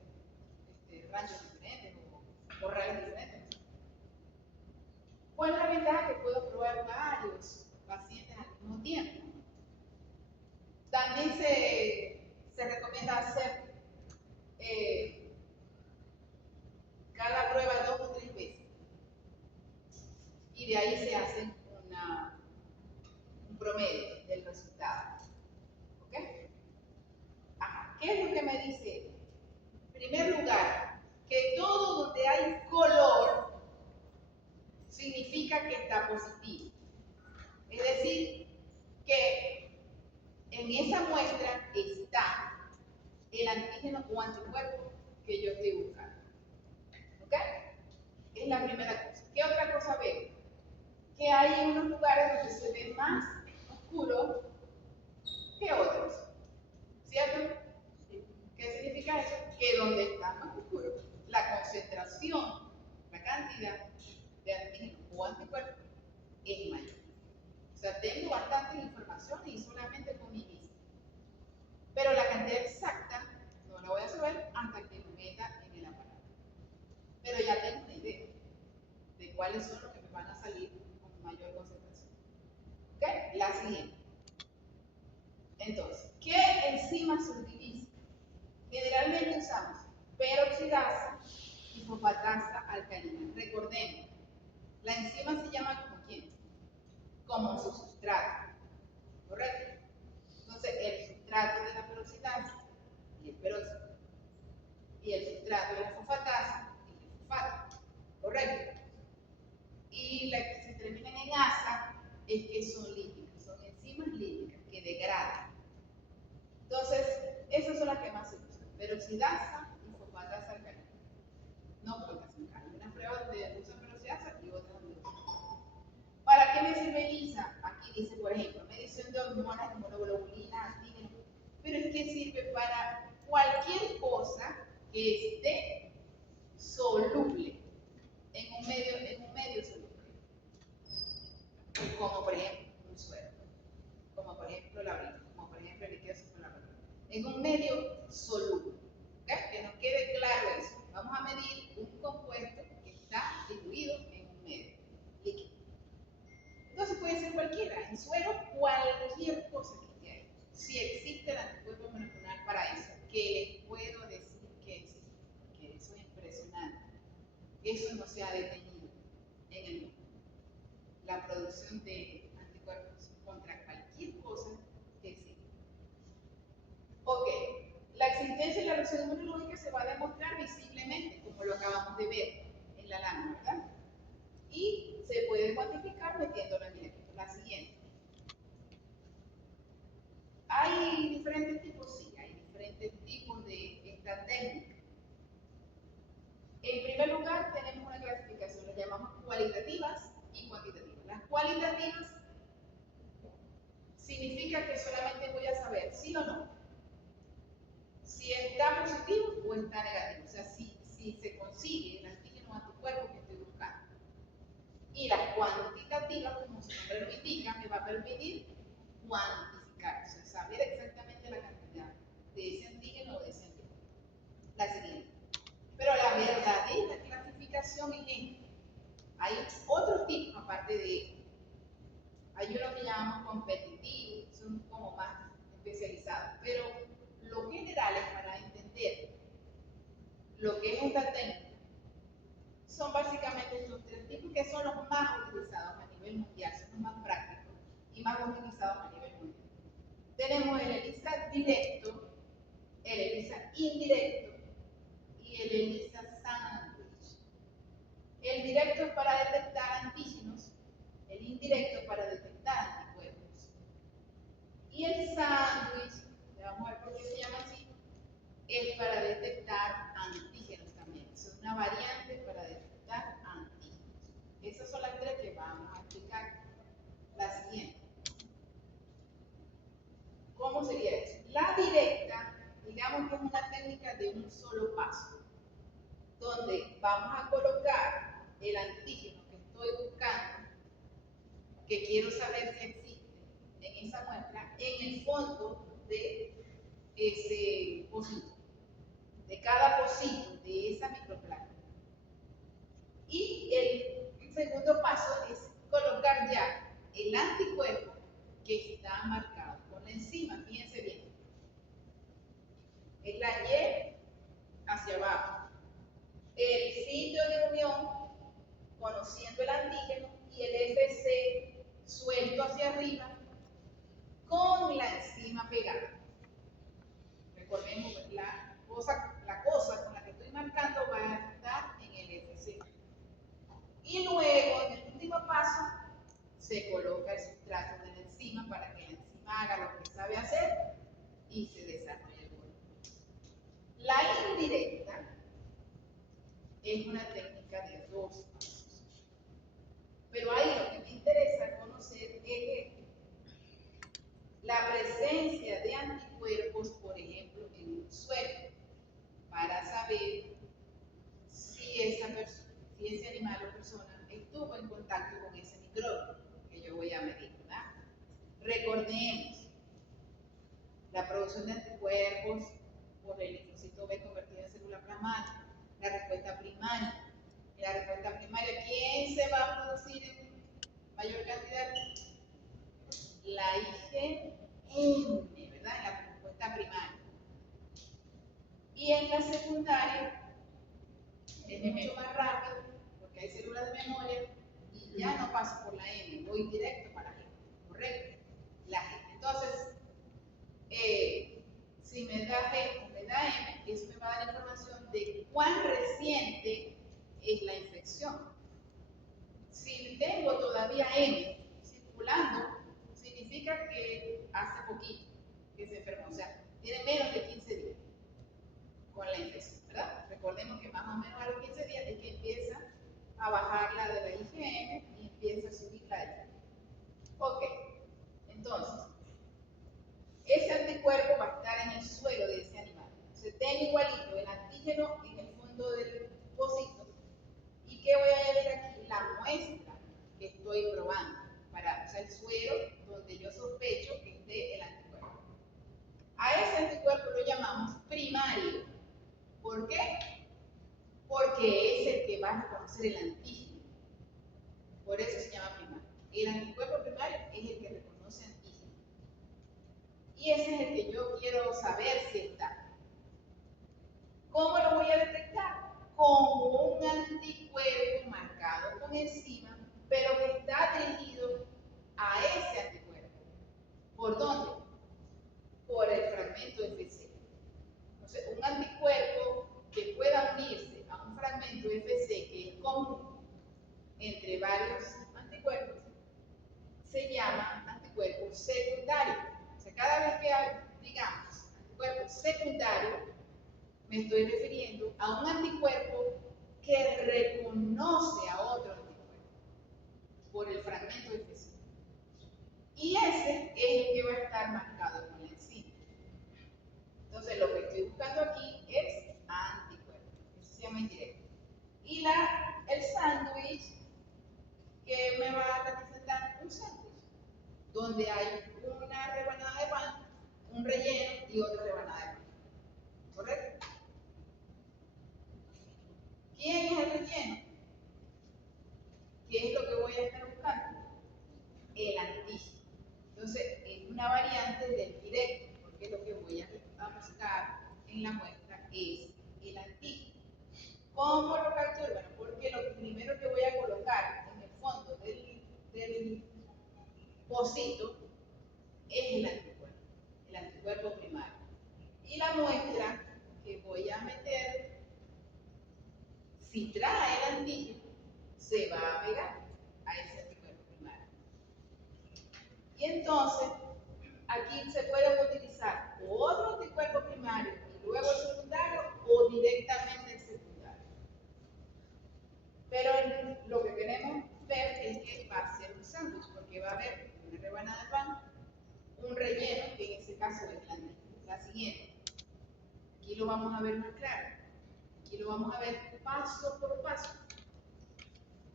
ranchos diferentes o corrales diferentes. ¿Cuál es la ventaja? Que puedo probar varios tiempo. También se recomienda hacer cada prueba 2 o 3 veces. Y de ahí se hace un promedio del resultado. ¿Ok? Ajá. ¿Qué es lo que me dice? En primer lugar, que todo donde hay color significa que está positivo. Es decir, que en esa muestra está el antígeno o anticuerpo que yo estoy buscando. ¿Ok? Es la primera cosa. ¿Qué otra cosa veo? Que hay unos lugares donde se ve más oscuro que otros. ¿Cierto? ¿Qué significa eso? Que donde está más oscuro, la concentración, la cantidad de antígeno o anticuerpo es mayor. O sea, tengo bastante información y solamente con mi vista. Pero la cantidad exacta no la voy a saber hasta que lo meta en el aparato. Pero ya tengo una idea de cuáles son los que me van a salir con mayor concentración. ¿Ok? La siguiente. Entonces, ¿qué enzimas se utilizan? Generalmente usamos peroxidasa y fosfatasa alcalina. Recordemos, la enzima se llama como quién? Como su sustrato. ¿Correcto? Entonces, el sustrato de la peroxidasa y el peróxido. Y el sustrato de la fosfatasa y el fosfato. ¿Correcto? Y las que se terminan en asa es que son líticas, son enzimas líticas que degradan. Entonces, esas son las que más se usan: peroxidasa y fosfatasa alcalina. No potasio. Hay unas pruebas donde usan peroxidasa y otras donde usan. ¿Para qué me sirve ELISA? Aquí dice, por ejemplo, medición de hormonas, inmunoglobulina, antígenos. Pero es que sirve para cualquier cosa que esté soluble en un medio soluble. Como por ejemplo un suero, como por ejemplo la orina, como por ejemplo el líquido circulatorio. En un medio soluble. ¿Okay? Que nos quede claro eso. Vamos a medir un compuesto que está diluido en un medio líquido. Entonces puede ser cualquiera, en suero, cualquier cosa que esté ahí. Si existe el anticuerpo molecular para eso, que les puedo decir que existe, porque eso es impresionante. Eso no se ha detenido en el mundo. La producción de anticuerpos contra cualquier cosa que existe. Ok, la existencia de la reacción inmunológica se va a demostrar visiblemente, como lo acabamos de ver en la lámina, ¿verdad? Y se puede cuantificar metiéndolo en el equipo. La siguiente. Hay diferentes tipos, sí, hay diferentes tipos de esta técnica. En primer lugar, tenemos una clasificación, las llamamos cualitativas y cuantitativas. Las cualitativas significa que solamente voy a saber sí o no, si está positivo o está negativo, o sea, si se consigue el antígeno o anticuerpo que estoy buscando. Y las cuantitativas, como su nombre lo indica, me va a permitir cuantificar, o sea, saber exactamente la cantidad de ese antígeno o de ese antígeno. La siguiente. Pero la verdadera clasificación es esta. Hay otros tipos aparte de esto. Hay unos que llamamos competitivos, son como más especializados, pero lo general es para entender lo que es esta técnica. Son básicamente estos 3 tipos que son los más utilizados a nivel mundial, son los más prácticos y más utilizados a nivel mundial. Tenemos el ELISA directo, el ELISA indirecto y el ELISA sándwich. El directo es para detectar antígenos, el indirecto para detectar anticuerpos. Y el sándwich, vamos a ver por qué se llama así, es para detectar antígenos también. Es una variante para detectar antígenos. Esas son las 3 que vamos a explicar. La siguiente. ¿Cómo sería eso? La directa, digamos que es una técnica de un solo paso, donde vamos a colocar el antígeno que estoy buscando, que quiero saber si existe en esa muestra, en el fondo de ese pocito, de cada pocito de esa microplaca. Y el segundo paso es colocar ya el anticuerpo que marcado con la enzima. Fíjense bien. Es la Y hacia abajo. El sitio de unión, conociendo el antígeno, y el FC suelto hacia arriba con la enzima pegada. Recordemos, la cosa con la que estoy marcando va a estar en el FC. Y luego, en el último paso, se coloca el sustrato de la enzima para que la enzima haga lo que sabe hacer y se desarrolle el cuerpo. La indirecta es una técnica de 2 pasos. Pero ahí lo que me interesa conocer es la presencia de anticuerpos, por ejemplo, en un suero, para saber si ese animal o persona estuvo en contacto con ese microbio que yo voy a medir, ¿verdad? Recordemos la producción de anticuerpos por el linfocito B convertido en célula plasmática, la respuesta primaria. En la respuesta primaria, ¿quién se va a producir en mayor cantidad? La IgM, ¿verdad? En la respuesta primaria. Y en la secundaria es mucho más rápido porque hay células de memoria y ya no paso por la M, voy directo para la M, ¿correcto? La G. Entonces, si me da G o me da M, eso me va a dar información de cuán reciente es la infección. Si tengo todavía M circulando, significa que hace poquito que se enfermó, o sea, tiene menos de 15 días con la infección, ¿verdad? Recordemos que más o menos a los 15 días es que empieza a bajar la de la IgM y empieza a subir la IgM. Ok, entonces, ese anticuerpo va a estar en el suelo de ese animal. Entonces, tengo igualito el antígeno en el fondo del pocito. ¿Y qué voy a añadir aquí? La muestra que estoy probando, o sea, el suero donde yo sospecho que esté el anticuerpo. A ese anticuerpo lo llamamos primario. ¿Por qué? Porque es el que va a reconocer el antígeno. Por eso se llama primario. El anticuerpo primario es el que reconoce antígeno. Y ese es el que yo quiero saber si está. ¿Cómo lo voy a detectar? Con un anticuerpo marcado con enzima, pero que está dirigido a ese anticuerpo. ¿Por dónde? Por el fragmento FC. Entonces, un anticuerpo que pueda unirse a un fragmento FC que es común entre varios anticuerpos se llama anticuerpo secundario. O sea, cada vez que digamos anticuerpo secundario, me estoy refiriendo a un anticuerpo que reconoce a otro anticuerpo por el fragmento FC. Y ese es el que va a estar marcado con la enzima. Entonces, lo que estoy buscando aquí es anticuerpo. Eso se llama indirecto. Y el sándwich que me va a representar un sándwich, donde hay una rebanada de pan, un relleno y otra rebanada de pan. ¿Correcto? ¿Quién es el relleno? ¿Qué es lo que voy a estar buscando? El antígeno. Entonces, es una variante del directo, porque lo que voy a buscar en la muestra es el antígeno. ¿Cómo lo capturo? Bueno, porque lo primero que voy a colocar en el fondo del pocito es el anticuerpo primario. Y la muestra que voy a meter, si trae el antígeno, se va a pegar a ese anticuerpo primario. Y entonces, aquí se puede utilizar otro anticuerpo primario y luego el secundario o directamente el secundario. Pero lo que queremos ver es que va a ser un sándwich, porque va a haber una rebanada de pan, un relleno, que en este caso es la siguiente. Aquí lo vamos a ver más claro. Aquí lo vamos a ver paso por paso.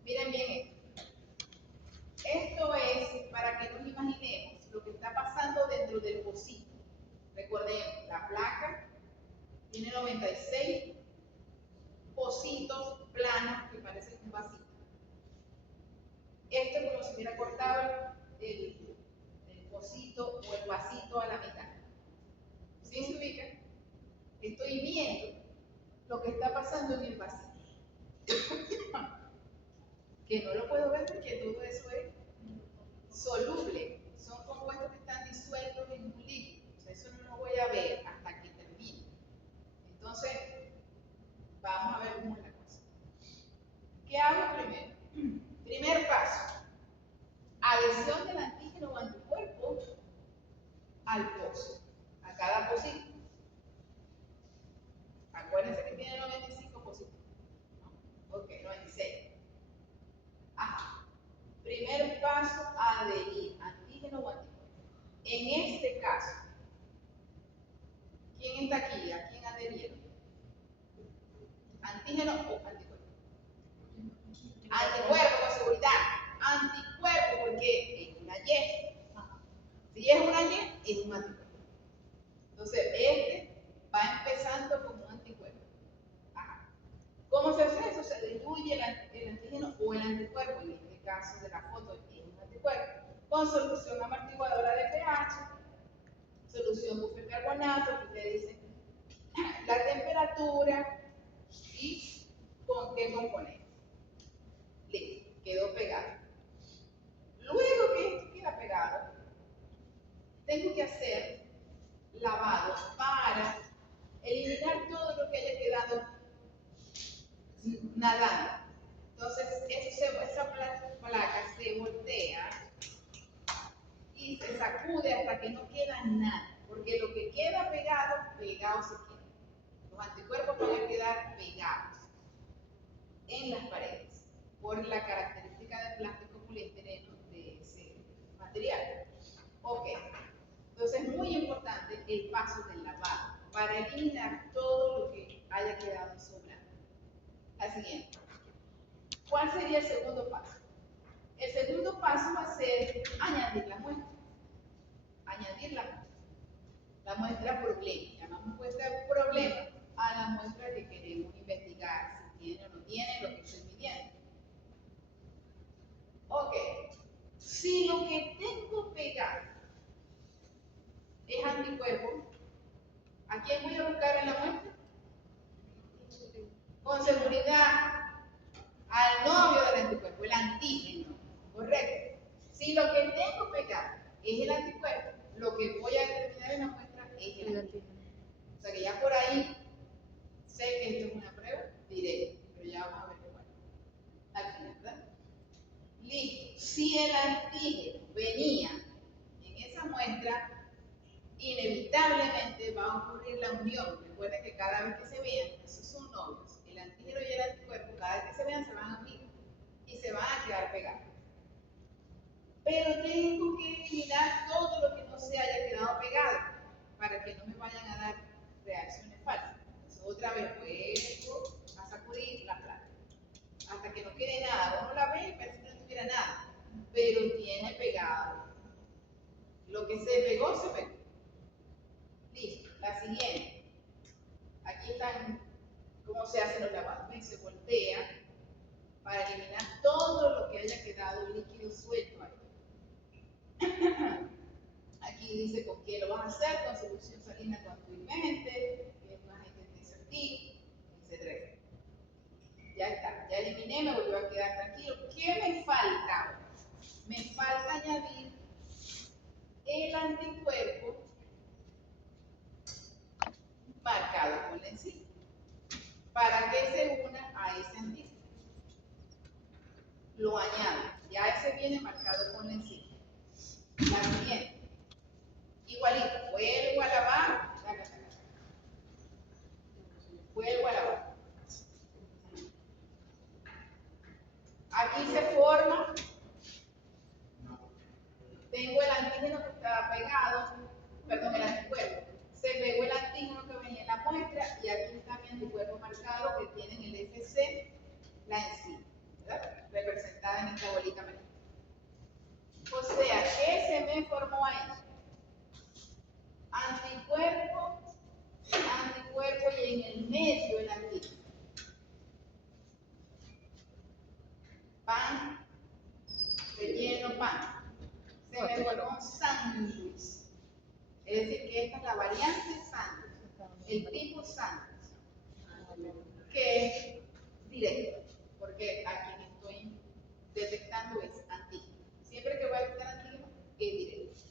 Miren bien esto. Esto es para que nos imaginemos lo que está pasando dentro del pocito. Recordemos, la placa tiene 96 pocitos planos que parecen un vasito. Esto es como si hubiera cortado el pocito estoy viendo lo que está pasando en el vacío. Que no lo puedo ver porque todo eso es soluble. Son compuestos que están disueltos en un líquido. O sea, eso no lo voy a ver hasta que termine. Entonces, vamos a ver cómo es la cosa. ¿Qué hago primero? Primer paso. Adhesión del antígeno o anticuerpo al pozo, a cada pocito. Acuérdense que tiene 95 positivos. Ok, 96. Ajá. Primer paso, adherir, antígeno o anticuerpo. En este caso, ¿quién está aquí? ¿A quién adherieron? ¿Antígeno o anticuerpo? Anticuerpo, con seguridad. Anticuerpo, porque es una Y. Si es una Y, es un anticuerpo. Entonces, este va empezando como un anticuerpo. Ajá. ¿Cómo se hace eso? Se diluye el antígeno o el anticuerpo, en este caso de la foto es un anticuerpo, con solución amortiguadora de pH, solución bufencarbonato, que ustedes dicen la temperatura y con qué componente. Listo, quedó pegado. Luego que esto queda pegado, tengo que hacer lavados para eliminar todo lo que haya quedado nadando. Entonces, esa placa se voltea y se sacude hasta que no queda nada, porque lo que queda pegado, pegado se queda. Los anticuerpos van a quedar pegados en las paredes por la característica del plástico poliestireno de ese material. Ok, entonces es muy importante el paso del lavado para eliminar todo lo que haya quedado sobrando. La siguiente. ¿Cuál sería el segundo paso? El segundo paso va a ser añadir la muestra. Añadir la muestra problema. Llamamos muestra problema a la muestra que queremos investigar, si tiene o no tiene lo que estoy midiendo. Ok, si lo que tengo pegado es anticuerpo, ¿a quién voy a buscar en la muestra? Con seguridad al novio del anticuerpo, el antígeno, ¿correcto? Si lo que tengo pegado es el anticuerpo, lo que voy a determinar en la muestra es el antígeno. O sea que ya por ahí sé que esto es una prueba directa, pero ya vamos a ver cuál. Al final, ¿verdad? Listo. Si el antígeno venía en esa muestra, inevitablemente va a ocurrir la unión. Recuerden que cada vez que se vean, esos son novios. El antígeno y el anticuerpo, cada vez que se vean, se van a unir y se van a quedar pegados. Pero tengo que eliminar todo lo que no se haya quedado pegado para que no me vayan a dar reacciones falsas. Entonces, otra vez vuelvo a sacudir la placa hasta que no quede nada. Uno la ve y parece que no tuviera nada, pero tiene pegado. Lo que se pegó, se pegó. Listo. La siguiente. Aquí están cómo se hacen los lavados. ¿Ven? Se voltea para eliminar todo lo que haya quedado líquido suelto ahí. Aquí dice con qué lo vas a hacer, con solución salina contundente, que es un agente antiséptico, etc. Ya está, ya eliminé, me volvió a quedar tranquilo. ¿Qué me falta? Me falta añadir el anticuerpo marcado con la enzima para que se una a ese antígeno. Lo añado, ya ese viene marcado con la enzima. La siguiente, igualito, vuelvo a lavar, vuelvo a lavar. Aquí se forma, tengo el antígeno que estaba pegado, perdón, el anticuerpo. Se pegó el antígeno que venía en la muestra y aquí está mi anticuerpo marcado que tiene en el FC la enzima, ¿verdad? Representada en esta bolita amarilla. O sea, ¿qué se me formó ahí? Anticuerpo, anticuerpo y en el medio el antígeno. Pan, relleno, pan. Se me formó un sándwich. Es decir, que esta es la variante sándwich. el tipo sándwich, que es directo, porque a quien estoy detectando es antígeno. Siempre que voy a detectar antígeno es directo.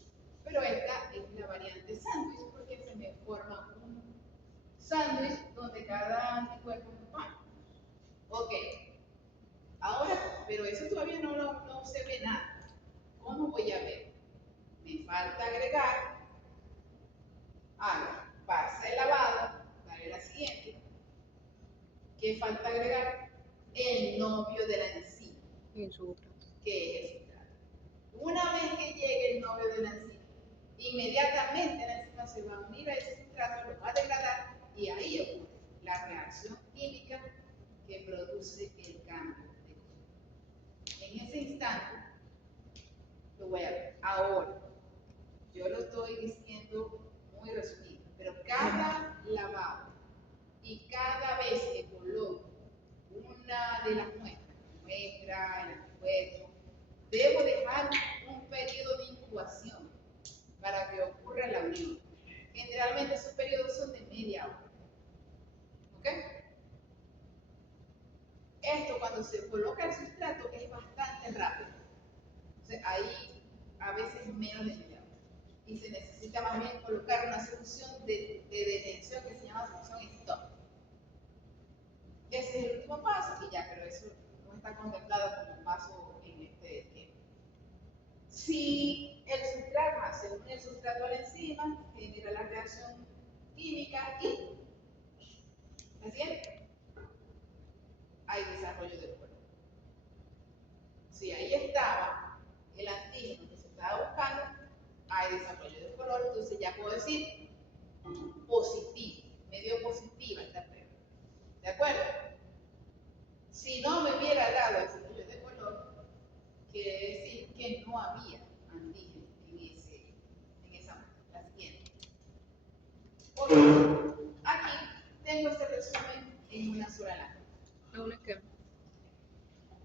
Pero esta es la variante sándwich porque se me forma un sándwich donde cada anticuerpo es un pan. Ok. Ahora, pero eso todavía no se ve nada. ¿Cómo voy a ver? Me falta agregar, pasa el lavado, dale la siguiente. ¿Qué falta agregar? El novio de la enzima, Y el sustrato. que es el sustrato. Una vez que llegue el novio de la enzima, inmediatamente la enzima se va a unir a ese sustrato, lo va a degradar y ahí ocurre la reacción química que produce el cambio de color. En ese instante, lo voy a ver. Ahora, yo lo estoy diciendo muy resumido, pero cada lavado y cada vez que coloco una de las muestras, el anticuerpo, debo dejar un periodo de incubación para que ocurra la unión. Generalmente esos periodos son de media hora. ¿Ok? Esto cuando se coloca el sustrato es bastante rápido. Entonces, ahí a veces menos de media hora. Y se necesita más bien colocar una solución de detención que se llama solución stop. Ese es el último paso y ya, pero eso no está contemplado como paso en este tiempo. Si el sustrato, se une el sustrato a la enzima, genera la reacción química y ¿la siguiente? Hay desarrollo del cuerpo. Si ahí estaba el antígeno que se estaba buscando, hay desarrollo del color, entonces ya puedo decir positivo, medio positiva esta prueba. ¿De acuerdo? Si no me hubiera dado el desarrollo de color, quiere decir que no había antígeno en esa muestra. La siguiente. Aquí tengo este resumen en una sola lámina. Es un esquema.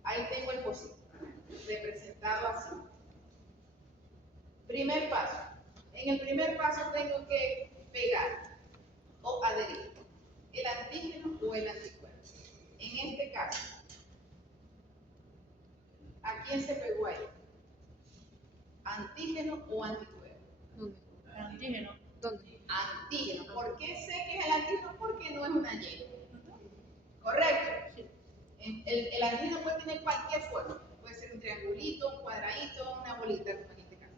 Ahí tengo el positivo, representado así. Primer paso. En el primer paso tengo que pegar o adherir el antígeno o el anticuerpo. En este caso, ¿a quién se pegó ahí? ¿Antígeno o anticuerpo? ¿Dónde? Antígeno. ¿Dónde? Antígeno. ¿Por qué sé que es el antígeno? Porque no es una Y. ¿Correcto? Sí. El antígeno puede tener cualquier forma. Puede ser un triangulito, un cuadradito, una bolita, como en este caso.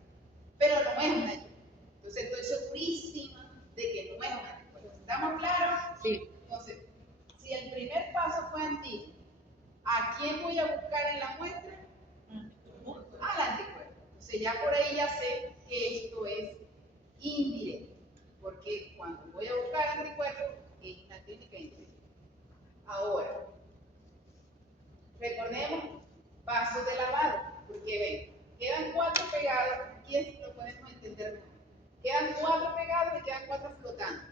Pero no es una Y. Entonces estoy segurísima de que no es un anticuerpo. ¿Estamos claros? Sí. Entonces, si el primer paso fue antígeno, ¿a quién voy a buscar en la muestra? Al anticuerpo. Entonces ya por ahí ya sé que esto es indirecto, porque cuando voy a buscar anticuerpo es una técnica indirecta. Ahora, recordemos paso de lavado, porque ven, quedan 4 pegados, aquí lo podemos entender mejor. Quedan 4 pegados y quedan 4 flotando.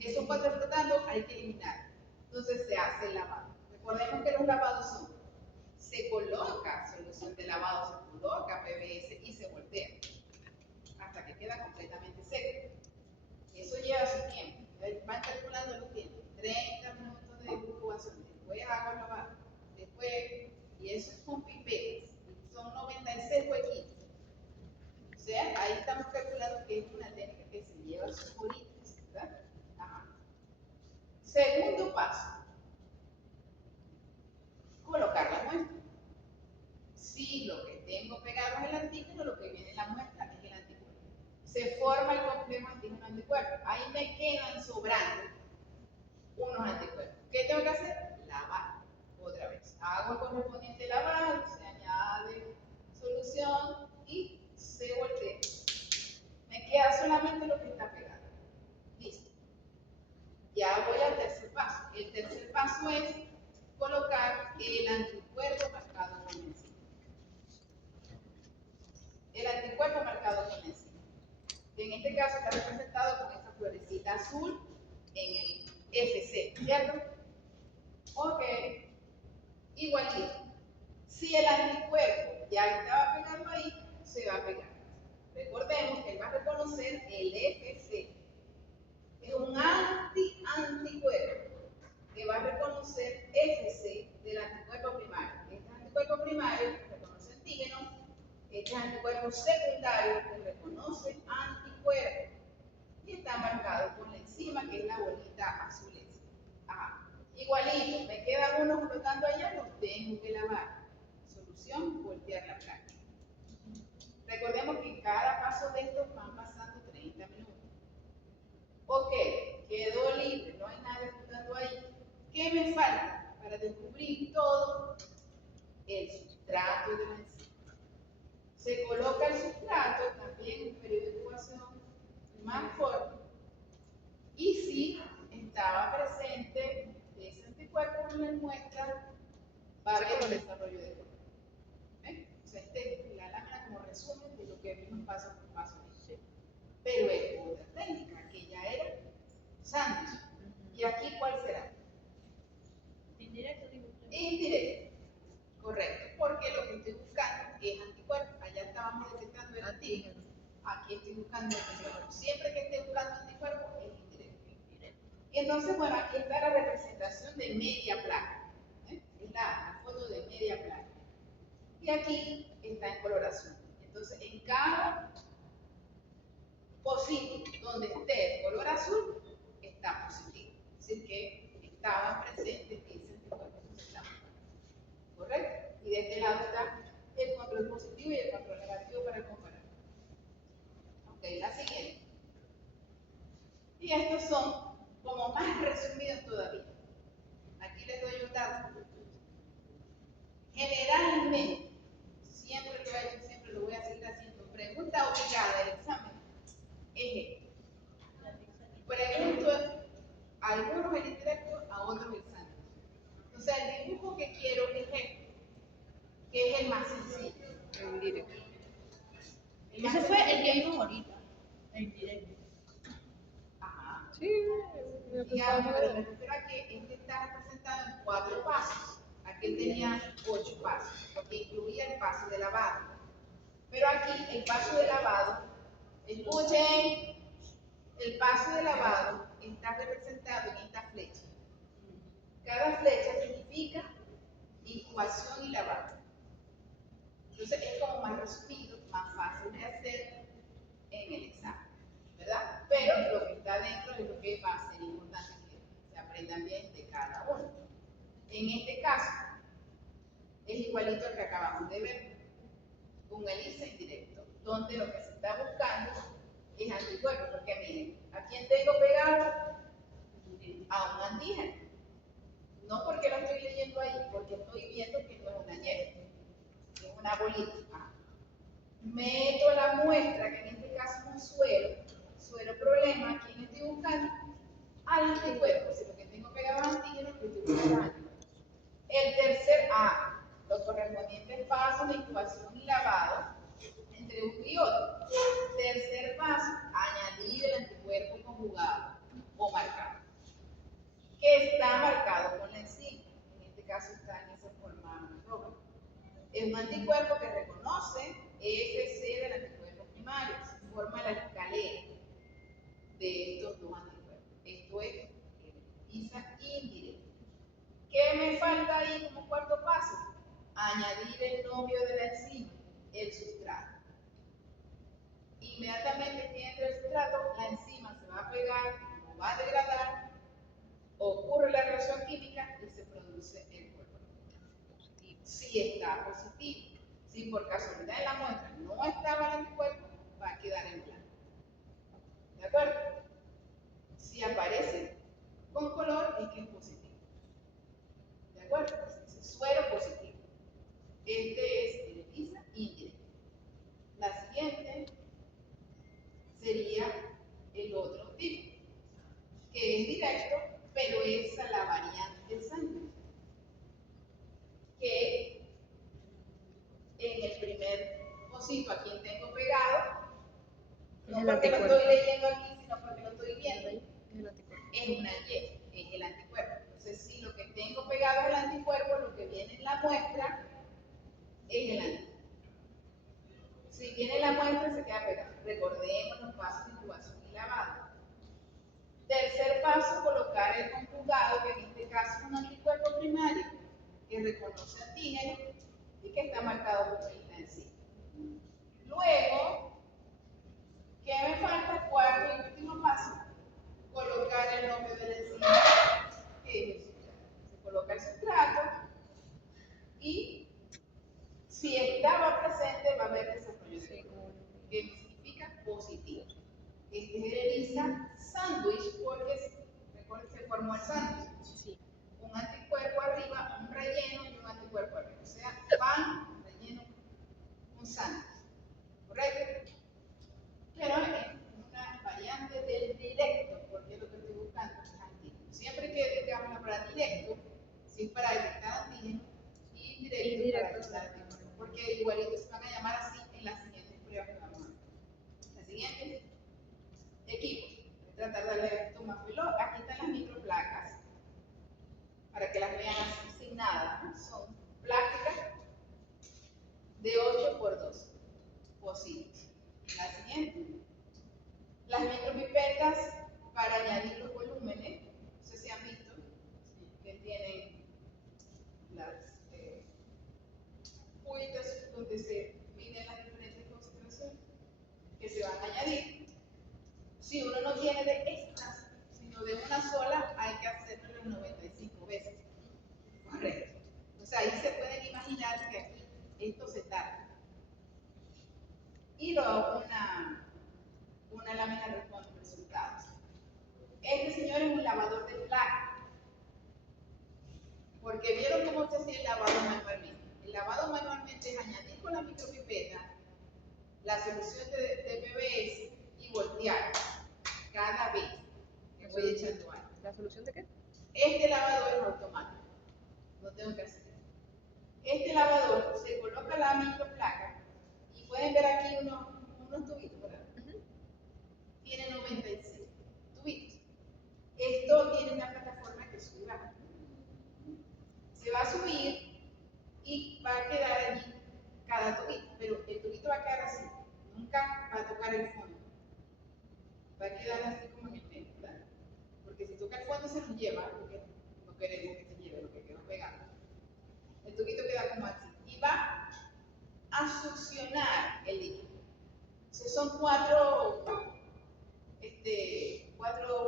Esos 4 flotando hay que eliminar. Entonces se hace el lavado. Recordemos que los lavados son, se coloca solución de lavado, se coloca PVS y se voltea hasta que queda completamente seco. Eso lleva su tiempo. Van calculando los tiempos. 30 minutos de incubación, después hago el lavado, después, y eso es con pipetas. Son 96 huequitos. O sea, ahí estamos calculando que es una técnica que se lleva sus horitas, ¿verdad? Ajá. Segundo paso. Colocar la muestra. Si lo que tengo pegado es el antígeno, lo que viene en la muestra es el anticuerpo. Se forma el complejo antígeno-anticuerpo. Ahí me quedan sobrando unos anticuerpos. ¿Qué tengo que hacer? Lavar. Otra vez. Hago el correspondiente lavado, se añade solución y se voltea. Me queda solamente lo que está pegado. Listo. Ya voy al tercer paso. El tercer paso es colocar el anticuerpo marcado con enzima. El anticuerpo marcado con enzima. En este caso está representado con esta florecita azul en el FC, ¿cierto? Ok. Igualito. Si el anticuerpo ya estaba pegado ahí, se va a pegar. Recordemos que él va a reconocer el FC. Es un secundario que reconoce anticuerpos y está marcado con la enzima, que es la bolita azul esa. Ajá. Igualito, me quedan unos flotando allá, los tengo que lavar. Solución, voltear la placa. Recordemos que en cada paso de estos van pasando 30 minutos. Ok, quedó libre, no hay nada flotando ahí. ¿Qué me falta para descubrir todo? El sustrato de la enzima. Se coloca el sustrato, también un periodo de incubación más corto. Y si estaba presente ese anticuerpo en la muestra, va a haber un desarrollo de color. O sea, esta es la lámina como resumen de lo que vimos paso por paso. Pero es otra técnica, que ya era sándwich. ¿Y aquí cuál será? Indirecto, digo. Indirecto. Correcto, porque lo que estoy buscando es anticuerpos. Allá estábamos detectando el antígeno. Aquí estoy buscando anticuerpos. Siempre que esté buscando anticuerpos es indirecto. Entonces, bueno, aquí está la representación de media placa. Es la foto de media placa. Y aquí está en coloración. Entonces, en cada positivo donde esté el color azul, está positivo. Es decir, que estaban presentes ese anticuerpo. ¿Correcto? Y de este lado está el control positivo y el control negativo para comparar. Ok, la siguiente. Y estos son como más resumidos todavía. Aquí les doy un dato. Generalmente, siempre lo he hecho, siempre lo voy a seguir haciendo. Pregunta obligada del examen es esta. Pregunto a algunos el indirecto, a otros el sándwich. Entonces, el dibujo que quiero es este, que es el más sencillo. El directo. El más Ese fue sencillo. el que vimos ahorita. El directo. Ajá. Sí, me Digamos, pensaba pero me ver. refiero a que este está representado en 4 pasos. Aquel tenía 8 pasos, porque incluía el paso de lavado. Pero aquí el paso de lavado, escuchen, el paso de lavado está representado en esta flecha. Cada flecha significa incubación y lavado. Entonces es como más resumido, más fácil de hacer en el examen, ¿verdad? Pero lo que está dentro es lo que va a ser importante que se aprendan bien de cada uno. En este caso, es igualito al que acabamos de ver, un ELISA indirecto, donde lo que se está buscando es anticuerpos, porque miren, ¿a quién tengo pegado? A un antígeno. No porque lo estoy leyendo ahí, porque estoy viendo que no es una Y, es una bolita. Meto la muestra, que en este caso es un suero problema, ¿a quién estoy buscando? Al anticuerpo, si lo que tengo pegado es antígeno, que estoy buscando anticuerpo. El tercer los correspondientes pasos de incubación y lavado entre uno y otro. Tercer paso, añadir el anticuerpo conjugado o marcado, que está marcado con la enzima. En este caso está en esa forma roja. Es un anticuerpo que reconoce FC del anticuerpo primario. Se forma la escalera de estos dos anticuerpos. Esto es ELISA indirecto. ¿Qué me falta ahí como cuarto paso? Añadir el novio de la enzima, el sustrato. Inmediatamente que entre el sustrato, la enzima se va a pegar, no va a degradar, ocurre la reacción química y se produce el cuerpo. Si está positivo, si por casualidad en la muestra no estaba el anticuerpo, va a quedar en blanco. ¿De acuerdo? Si aparece con color, es que es positivo. ¿De acuerdo? Dice suero positivo. Este es el ELISA indirecto. La siguiente sería el otro tipo, que es directo, pero es a la variante del sándwich, que en el primer cosito aquí tengo pegado, no Es el porque lo anticuerpo. estoy leyendo aquí, sino porque lo estoy viendo, Es el anticuerpo. es una Y, es el anticuerpo. Entonces, si lo que tengo pegado es el anticuerpo, lo que viene en la muestra es el anticuerpo. Si viene la muestra, se queda pegado. Recordemos los pasos de incubación y lavado. Tercer paso, colocar el conjugado, que en este caso es un anticuerpo primario que reconoce antígeno y que está marcado por la enzima. Luego Luego, ¿qué me falta? Cuarto y último paso, colocar el nombre de la enzima, que es el sustrato. Se coloca el sustrato y si estaba presente va a haber desarrollo de color, que significa positivo. Este es el ELISA sándwich porque se formó el sándwich. Sí. Un anticuerpo arriba, un relleno y un anticuerpo arriba. O sea, pan, relleno, un sándwich. ¿Correcto? Pero es una variante del directo, porque lo que estoy buscando es antígeno. Siempre que digamos la palabra directo, si es para detectar antígeno, y indirecto para detectar antígeno. Porque igualito se van a llamar así en las siguientes pruebas que vamos a ver. La siguiente, equipo. Voy a tratar de darle esto más veloz. Aquí están las microplacas, para que las vean así sin nada, ¿no? Son plásticas de 8 por 2 posibles. La siguiente, las micropipetas para añadir los volúmenes, no sé si han visto, que tienen las puertas donde se miden las diferentes concentraciones que se van a añadir. Si uno no tiene de estas, sino de una sola, hay que hacerlo las 95 veces. Correcto. O sea, ahí se pueden imaginar que aquí esto se tarda. Y luego una lámina responde resultados. Este señor es un lavador de placa, porque vieron cómo se hacía el lavado manualmente. El lavado manualmente es añadir con la micropipeta la solución de PBS y voltear cada vez que voy echando agua. ¿La solución de qué? Este lavador es automático, no tengo que hacer. Este lavador se coloca la microplaca y pueden ver aquí unos tubitos, ¿verdad? Tiene 96 tubitos. Esto tiene una plataforma que sube y baja. Se va a subir y va a quedar allí cada tubito, pero el tubito va a quedar así, nunca va a tocar el fondo. Va a quedar así como en el medio, ¿verdad? Porque si toca el fondo se nos lleva, porque no queremos que se lleve lo que quedó pegado. El tubito queda como así y va a succionar el líquido. Entonces son cuatro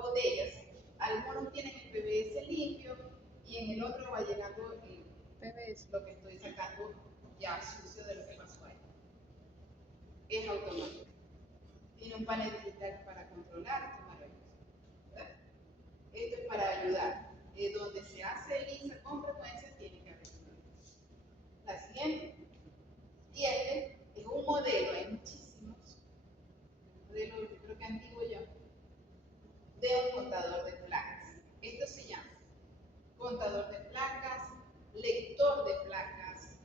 botellas. Algunos tienen el PVS limpio y en el otro va llegando PBS. lo que estoy sacando ya sucio de lo que pasó ahí. Es automático. Tiene un panel digital para controlar, esto es maravilloso, ¿verdad? Esto es para ayudar. Donde se hace el ISA con frecuencia tiene que haber una. La siguiente. Y este es un modelo, hay muchísimos. Un modelo, yo creo que antiguo ya, de un contador de placas. Esto se llama contador de placas, lector de placas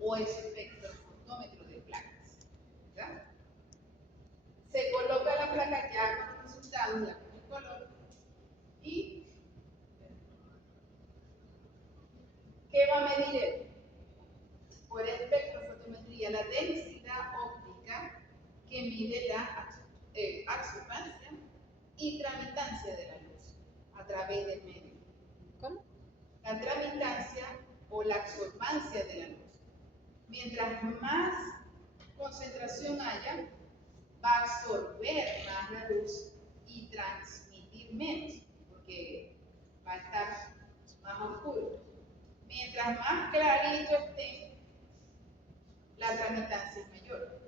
o espectrofotómetro de placas. ¿Verdad? Se coloca la placa ya con los resultados, ya con el color, y ¿qué va a medir él? Por espectrofotometría, la densidad óptica que mide la absorbancia y tramitancia de la luz a través del medio. ¿Cómo? La tramitancia o la absorbancia de la luz. Mientras más concentración haya, va a absorber más la luz y transmitir menos, porque va a estar más oscuro. Mientras más clarito esté, la tramitancia es mayor.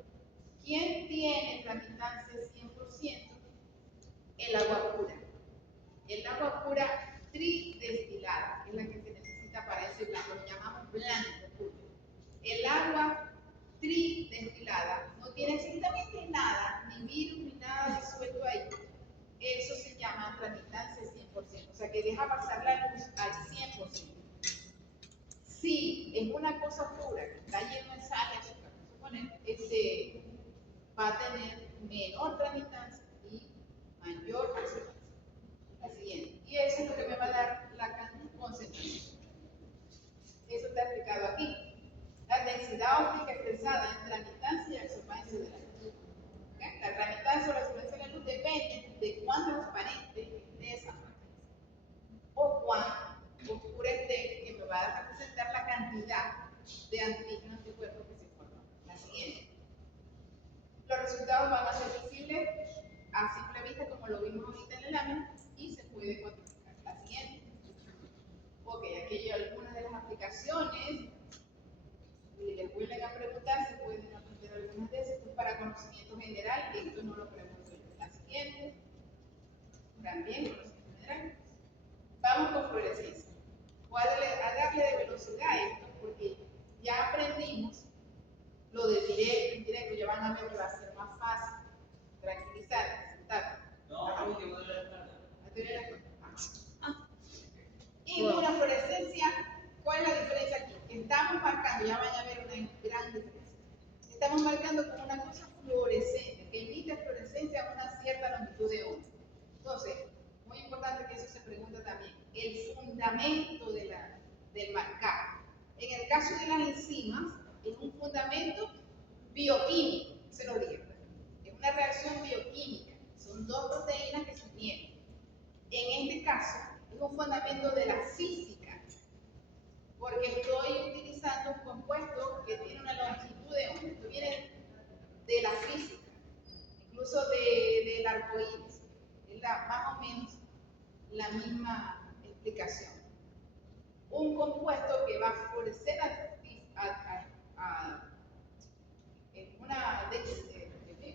¿Quién tiene tramitancia 100%? El agua pura. El agua pura tridestilada, que es la que se necesita para ese blanco, lo llamamos blanco puro. El agua tridestilada no tiene absolutamente nada, ni virus, ni nada disuelto ahí. Eso se llama tramitancia 100%, o sea que deja pasar la luz al 100%. Si es una cosa pura, que está lleno de sal y azúcar, suponer, va a tener menor tramitancia y mayor absorbancia. La siguiente. Y eso es lo que me va a dar la concentración. Eso está explicado aquí. La densidad óptica expresada en tramitancia y absorbancia de la luz. ¿Okay? La tramitancia o la absorbancia de la luz depende de cuán transparente esté esa máquina o cuán oscura esté, que me va a representar la cantidad de antígenos de cuerpo que se forman. La siguiente. también conocimiento general. Vamos con fluorescencia. Voy a darle de velocidad a esto porque ya aprendimos lo de directo, indirecto, ya van a ver que va a ser más fácil. Tranquilizar, sentar. No, no, que voy a la espalda. Inmunofluorescencia, ¿cuál es la diferencia aquí? Estamos marcando, ya van a ver una gran diferencia. Estamos marcando como una cosa fluorescente, que emite fluorescencia a una cierta longitud de onda. Entonces, muy importante que eso se pregunta también, el fundamento del marcar. En el caso de las enzimas, es un fundamento bioquímico, se lo dije. Es una reacción bioquímica, son dos proteínas que se unieron. En este caso, es un fundamento de la física, porque estoy utilizando un compuesto que tiene una longitud de onda. Esto viene de la física, incluso del arco iris. Es más o menos la misma explicación. Un compuesto que va a fluorecer en una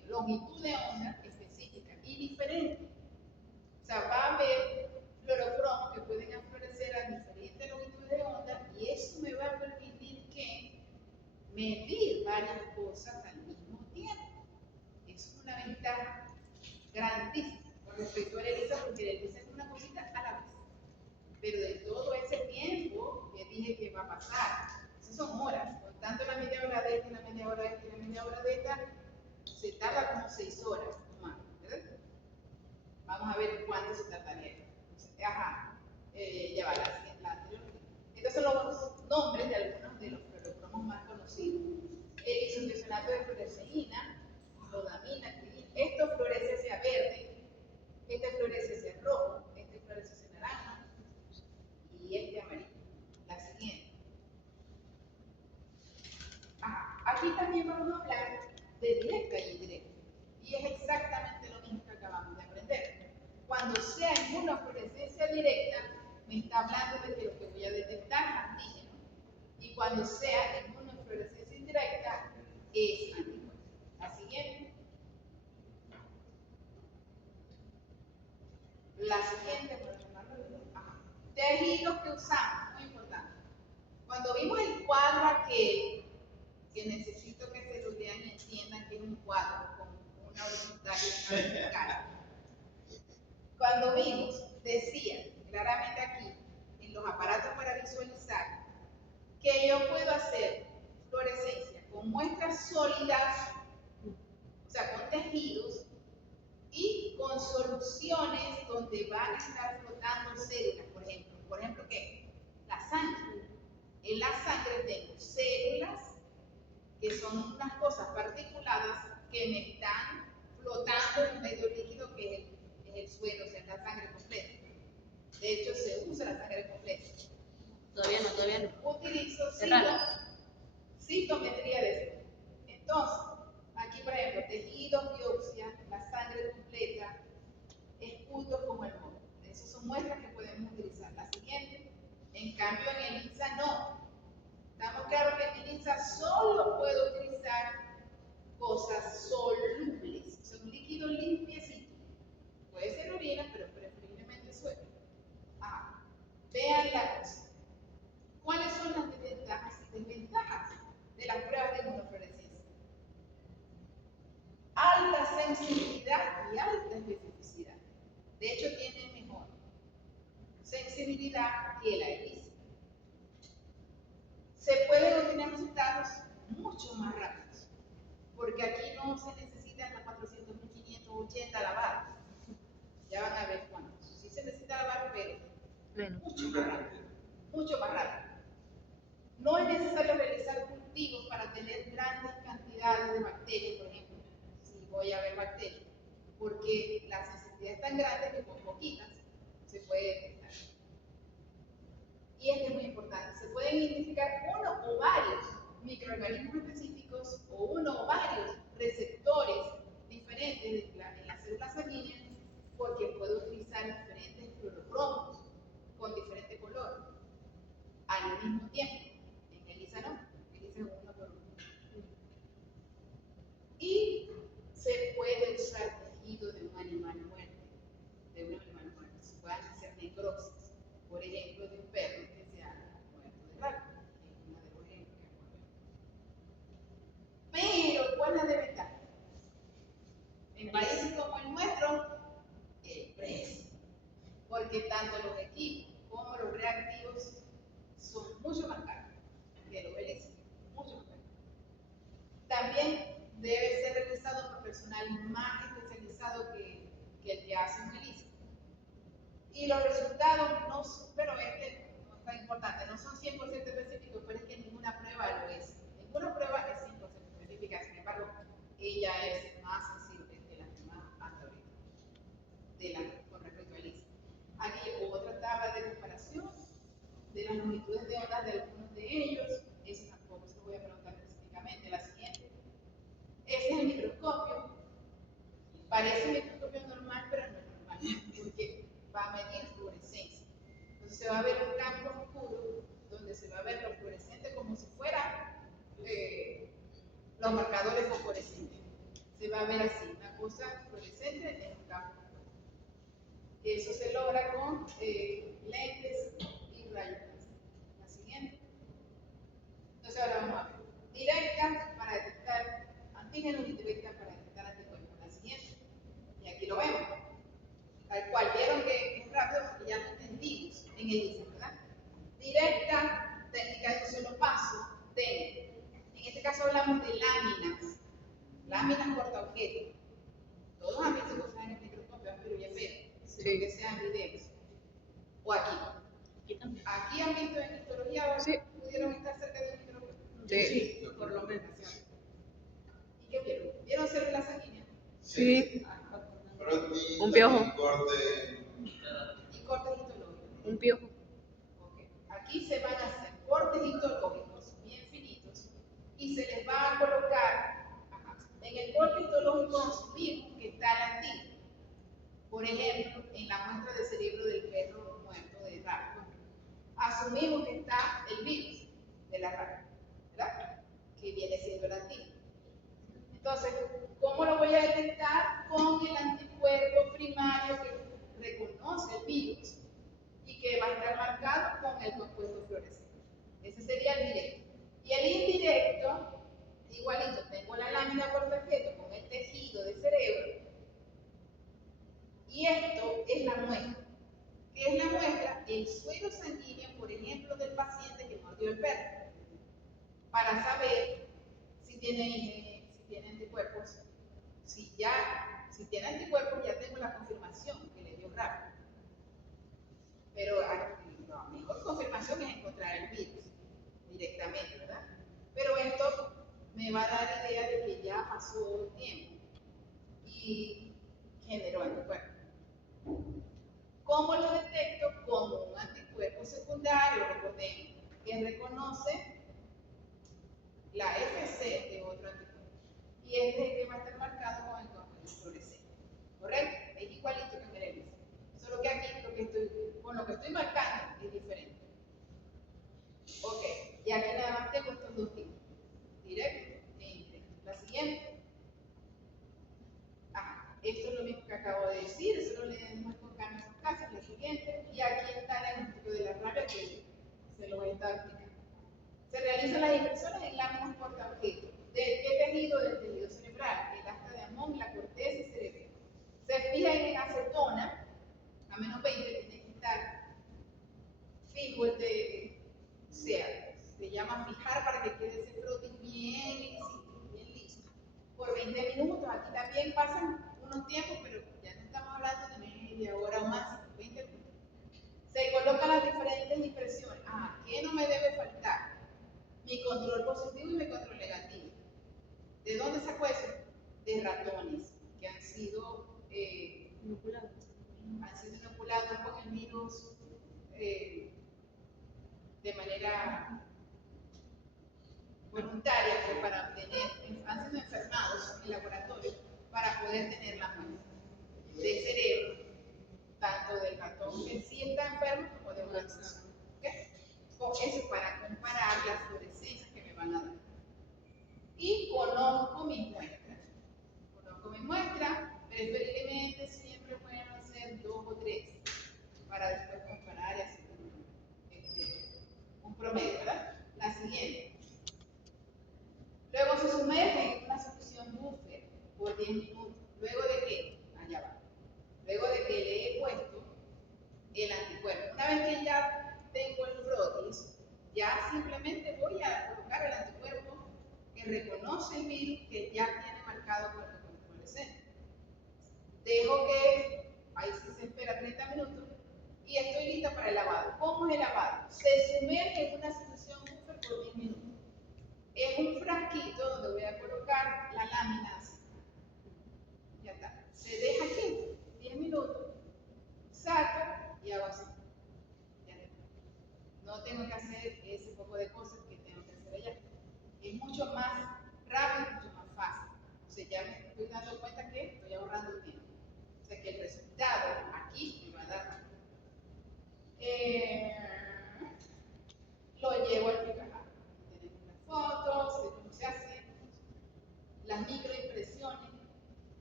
longitud de onda específica y diferente. O sea, va a haber fluorocromos que pueden aflorecer a diferentes longitudes de onda y eso me va a permitir que medir varias cosas al mismo tiempo. Es una ventaja grandísima con respecto a la ELISA, porque la ELISA es una cosita a la vez. Pero de todo ese tiempo que dije que va a pasar, esas son horas, contando la media hora de esta, la media hora de esta y la media hora de esta, se tarda como 6 horas más, ¿verdad? Vamos a ver cuánto se tardaría. Ajá, ya va la anterior. Estos son los nombres de algunos de los fluorocromos más conocidos. El isotiocionato de fluoresceína, rodamina, esto florece hacia verde, este florece hacia rojo, este florece hacia naranja y este amarillo. La siguiente. Aquí también vamos a hablar de directa y indirecta. Y es exactamente lo mismo que acabamos de aprender. Cuando sea inmunofluorescencia directa, me está hablando de que lo que voy a detectar es antígeno. Y cuando sea inmunofluorescencia indirecta, es antígeno. La siguiente. La siguiente, tejidos que usamos, muy importante. Cuando vimos el cuadro aquel, que necesito que se lo vean y entiendan que es un cuadro con una horizontal y una vertical. Cuando vimos, decía claramente aquí, en los aparatos para visualizar, que yo puedo hacer fluorescencia con muestras sólidas, o sea, con tejidos, y con soluciones donde van a estar flotando células, por ejemplo. Por ejemplo, ¿qué? La sangre. En la sangre tengo células que son unas cosas particuladas que me están flotando en un medio líquido que es el suelo, o sea, es la sangre completa. De hecho, se usa la sangre completa. Todavía no. Utilizo citometría de suelo. Entonces, aquí, por ejemplo, tejidos, biopsia, la sangre completa, escudos como el modo. Esas son muestras que podemos utilizar. La siguiente, en cambio, en el ELISA no. Estamos claros que en ELISA solo puedo utilizar cosas solubles, son líquidos limpiecitos. Puede ser orina, pero preferiblemente suelo. Vean la cosa. ¿Cuáles son las ventajas y desventajas de las pruebas de inmunofluorescencia? Alta sensibilidad y alta especificidad. De hecho, tiene mejor sensibilidad que la ELISA. Se pueden obtener resultados mucho más rápidos, porque aquí no se necesitan las 400.580 lavados. Ya van a ver cuántos. Sí se necesita lavar, pero mucho más rápido. Mucho más rápido. No es necesario realizar cultivos para tener grandes cantidades de bacterias, por ejemplo, si voy a ver bacterias, porque la sensibilidad es tan grande que con poquitas se puede detectar. Y esto es muy importante, se pueden identificar uno o varios microorganismos específicos o uno o varios receptores diferentes en las células sanguíneas, porque puedo utilizar diferentes fluorocromos con diferente color al mismo tiempo. En ELISA no, ELISA es uno por uno. Y se puede usar tejido de un animal muerto, de un animal muerto. porque tanto los equipos como los reactivos son mucho más caros que los ELISA, mucho más caros. También debe ser realizado por personal más especializado que el que hace un ELISA. Y los resultados no son, pero este no es tan importante, no son 100% específicos, pero es que ninguna prueba lo es. Ninguna prueba es 100% específica, sin embargo, ella es más sensible que las demás hasta ahorita, con respecto a ELISA. Aquí otra tabla de comparación de las longitudes de ondas de algunos de ellos. Eso tampoco se lo voy a preguntar específicamente. La siguiente. Ese es el microscopio. Parece un microscopio normal, pero no es normal, porque va a medir fluorescencia. Entonces se va a ver un campo oscuro donde se va a ver lo fluorescente como si fuera los marcadores fosforescentes. Se va a ver así, una cosa fluorescente en un campo oscuro. Eso se logra con lentes y rayos láser. La siguiente. Entonces ahora vamos a ver. Directa para detectar antígenos y directa para detectar anticuerpos. La siguiente. Y aquí lo vemos. Tal cual, vieron que es rápido porque ya lo entendimos en el ISA, ¿verdad? Directa, técnica de un solo paso, TEN. En este caso hablamos de láminas portaobjetos. Todos han visto cosas en el microscopio, pero ya veo, sí, que sean videos. O aquí. Aquí han visto en histología, sí, pudieron estar cerca de un microscopio. Sí, por lo menos. ¿Y qué vieron? ¿Vieron células sanguíneas? Sí. Un piojo. Y cortes histológicos. Un piojo. Okay. Aquí se van a hacer cortes histológicos bien finitos y se les va a colocar, en el corte histológico asumimos que está el antígeno. Por ejemplo, en la muestra de cerebro del perro muerto de rabia, asumimos que está el virus de la rabia, ¿verdad? Que viene siendo el antígeno. Entonces, ¿cómo lo voy a detectar? Con el anticuerpo primario que reconoce el virus y que va a estar marcado con el compuesto fluorescente. Ese sería el directo. Y el indirecto, igualito, tengo la lámina portaobjeto con el tejido de cerebro y esto es la muestra. ¿Qué es la muestra? El suero sanguíneo, por ejemplo, del paciente que mordió el perro, para saber si tiene anticuerpos. Si tiene anticuerpos, ya tengo la confirmación que le dio rabia. Pero la mejor confirmación es encontrar el virus directamente, ¿verdad? Pero esto me va a dar idea de que ya pasó el tiempo y generó anticuerpos. ¿Cómo lo detecto? Como un anticuerpo secundario, recordemos, que reconoce la FC de otro anticuerpo. Y este es el que va a estar marcado con el compuesto fluorescente. ¿Correcto? Es igualito que en el ELISA. Solo que aquí con lo que estoy marcando es diferente. Ok, y aquí nada más tengo estos dos tipos. Directo e indirecto. La siguiente. Esto es lo mismo que acabo de decir, eso lo leemos con calma en sus casas. La siguiente. Y aquí está el diagnóstico de la rabia que se lo voy a estar explicando. Se realizan las impresiones en láminas portaobjetos. ¿De qué tejido? Del tejido cerebral, el asta de Amón, la corteza y cerebelo. Se fija en acetona, a menos 20, tiene que estar fijo se llama fijar para que quede ese frotis bien liso. Por 20 minutos, aquí también pasan unos tiempos, pero ya no estamos hablando de media hora o más, 20 minutos. Se colocan las diferentes impresiones. ¿Qué no me debe faltar? Mi control positivo y mi control negativo. ¿De dónde sacó eso? De ratones que han sido inoculados con el virus de manera voluntaria, para obtener, han sido enfermados en laboratorio para poder tener la muestra de cerebro, tanto del ratón que sí está enfermo como de un ratón sano. Con eso para comparar las fluorescencias que me van a dar. Y conozco mis muestras. Preferiblemente siempre pueden hacer 2 o 3 para después comparar y hacer un promedio, ¿verdad? La siguiente. Luego se sumerge en una solución buffer por 10 minutos. ¿Luego de qué? Allá va. Luego de que le he puesto el reconoce el virus que ya tiene marcado con el documento fluorescente. Dejo que, ahí sí se espera 30 minutos, y estoy lista para el lavado. ¿Cómo es el lavado? Se sumerge en una solución buffer por 10 minutos. Es un frasquito donde voy a colocar la lámina así. Ya está. Se deja aquí 10 minutos, saco y hago así. Ya está. No tengo que hacer ese poco de cosas que tengo que hacer allá. Es mucho más rápido, mucho más fácil. O sea, ya me estoy dando cuenta que estoy ahorrando tiempo. O sea, que el resultado aquí me va a dar más. Lo llevo al picajar. Tenemos unas fotos de cómo se hace, las microimpresiones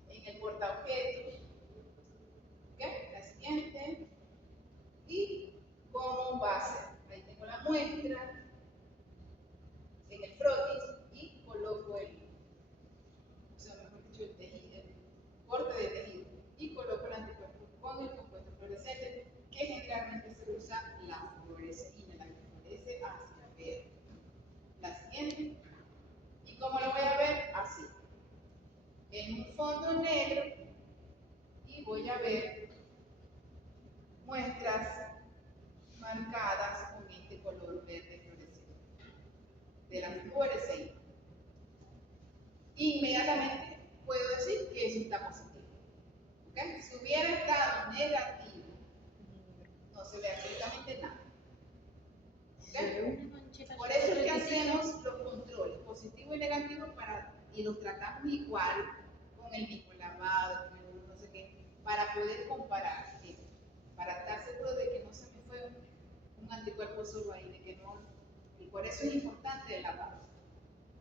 en el portaobjetos. ¿Ok? La siguiente. Y cómo va a ser. Ahí tengo la muestra en el frotis y coloco o sea, mejor dicho, el tejido, el corte de tejido, y coloco el anticuerpo con el compuesto fluorescente, que generalmente se usa la fluoresceína, la que fluoresce hacia verde. La siguiente. ¿Y cómo lo voy a ver? Así. En un fondo negro, y voy a ver muestras marcadas con este color verde fluorescente de la fluoresceína. Inmediatamente puedo decir que eso está positivo. ¿Okay? Si hubiera estado negativo, no se ve absolutamente nada. ¿Okay? Por eso es que hacemos los controles, positivo y negativo, y los tratamos igual, con el mismo lavado, con el no sé qué, para poder comparar esto, para estar seguro de que no se me fue un anticuerpo solo ahí, de que no, y por eso es importante el lavado,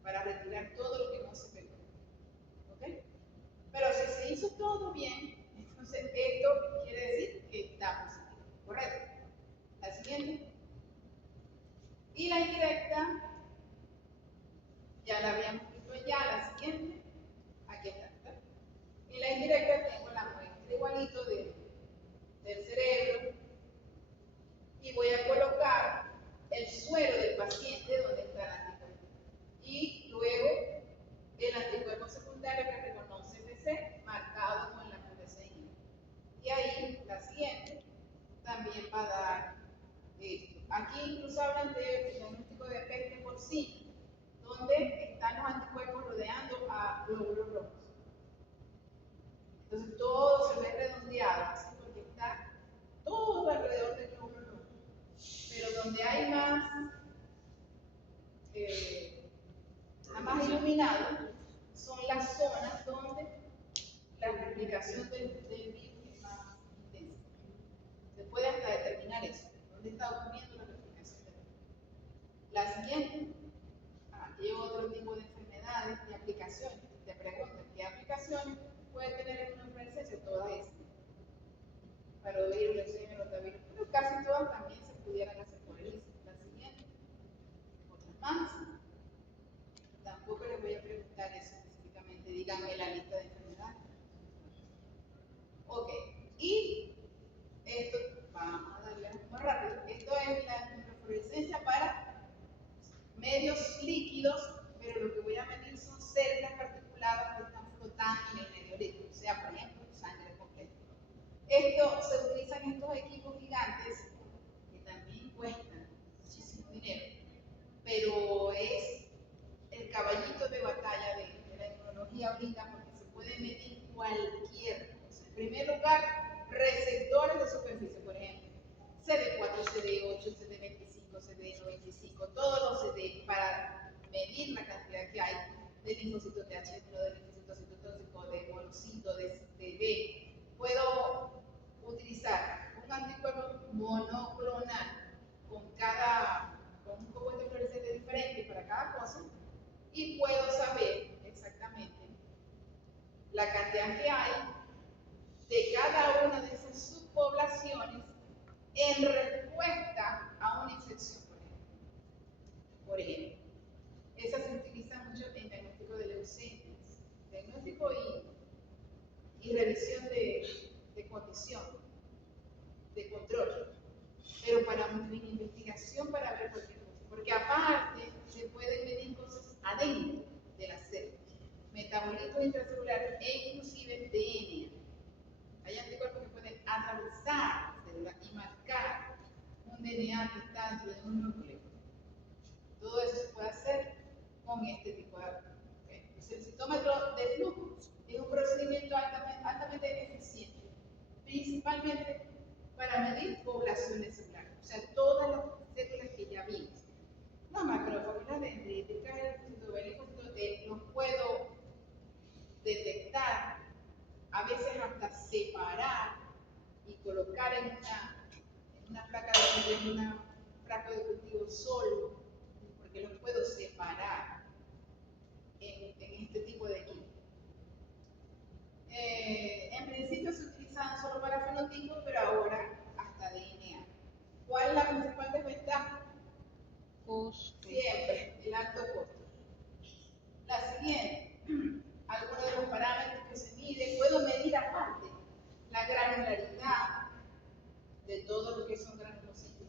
para retirar todo lo que no se pegó. ¿Okay? Pero si se hizo todo bien, entonces esto quiere decir que está positivo, ¿correcto? La siguiente. Y la indirecta, ya la habíamos visto ya, la siguiente, aquí está. ¿Verdad? Y la indirecta tengo la muestra igualito del cerebro, y voy a colocar el suero del paciente donde está el anticuerpo. Y luego el anticuerpo secundario que reconoce FC marcado con la fluoresceína. Y ahí, la siguiente, también va a dar esto. Aquí incluso hablan de diagnóstico de peste porcina, donde están los anticuerpos rodeando a glóbulos rojos. Entonces todo se ve redondeado, así porque está todo alrededor del glóbulo rojo. Pero donde hay más iluminado, son las zonas donde la replicación del virus es más intensa. Se puede hasta determinar eso, dónde está ocurriendo la replicación del virus. La siguiente, aquí hay otro tipo de enfermedades y aplicaciones. Te preguntan qué aplicaciones puede tener una fluorescencia, todas esas. Parovirus, leucemia, rotavirus, pero casi todas también se pudieran hacer por el ICE. La siguiente, otras más. Tampoco les voy a preguntar eso específicamente, díganme la lista de enfermedades. Ok, y esto, vamos a darle más rápido. Esto es la microfluorescencia para medios líquidos, pero lo que voy a medir son células particuladas que están flotando en el medio líquido, o sea, por ejemplo, sangre completa. Esto se utiliza en estos equipos gigantes que también cuestan muchísimo dinero, pero es el caballito de batalla de la inmunología ahorita, porque se puede medir cualquier cosa. En primer lugar, receptores de superficie, por ejemplo, CD4, CD8, CD25, CD95, todos los CD para medir la cantidad que hay de linfocitos TH1, de linfocitos citotóxicos, de monocitos, de B. Puedo utilizar un anticuerpo monoclonal con un compuesto fluorescente diferente para cada cosa, y puedo saber exactamente la cantidad que hay de cada una de esas subpoblaciones en respuesta a una infección, por ejemplo. Esa se utiliza mucho en diagnóstico de leucemias, diagnóstico y revisión de condición, de control, pero para investigación para ver cualquier cosa, porque aparte se pueden medir cosas adentro de las células. metabolitos intracelulares e inclusive DNA. Hay anticuerpos que pueden atravesar la célula y marcar un DNA que está dentro de un núcleo. Todo eso se puede hacer con este tipo de aparato. ¿Okay? Entonces, el citómetro de flujo es un procedimiento altamente eficiente, principalmente para medir poblaciones celulares, o sea, todas las células que ya vimos. Los macrófagos, las dendríticas, el linfocitos T, los puedo detectar, a veces hasta separar y colocar en una placa de una placa de cultivo solo, porque los puedo separar en este tipo de equipo. En principio se utilizaban solo para fenotipos, pero ahora hasta DNA. ¿Cuál es la principal desventaja? Costo. Siempre, el alto costo. La siguiente, algunos de los parámetros que se miden, puedo medir aparte la granularidad de todo lo que son granulocitos.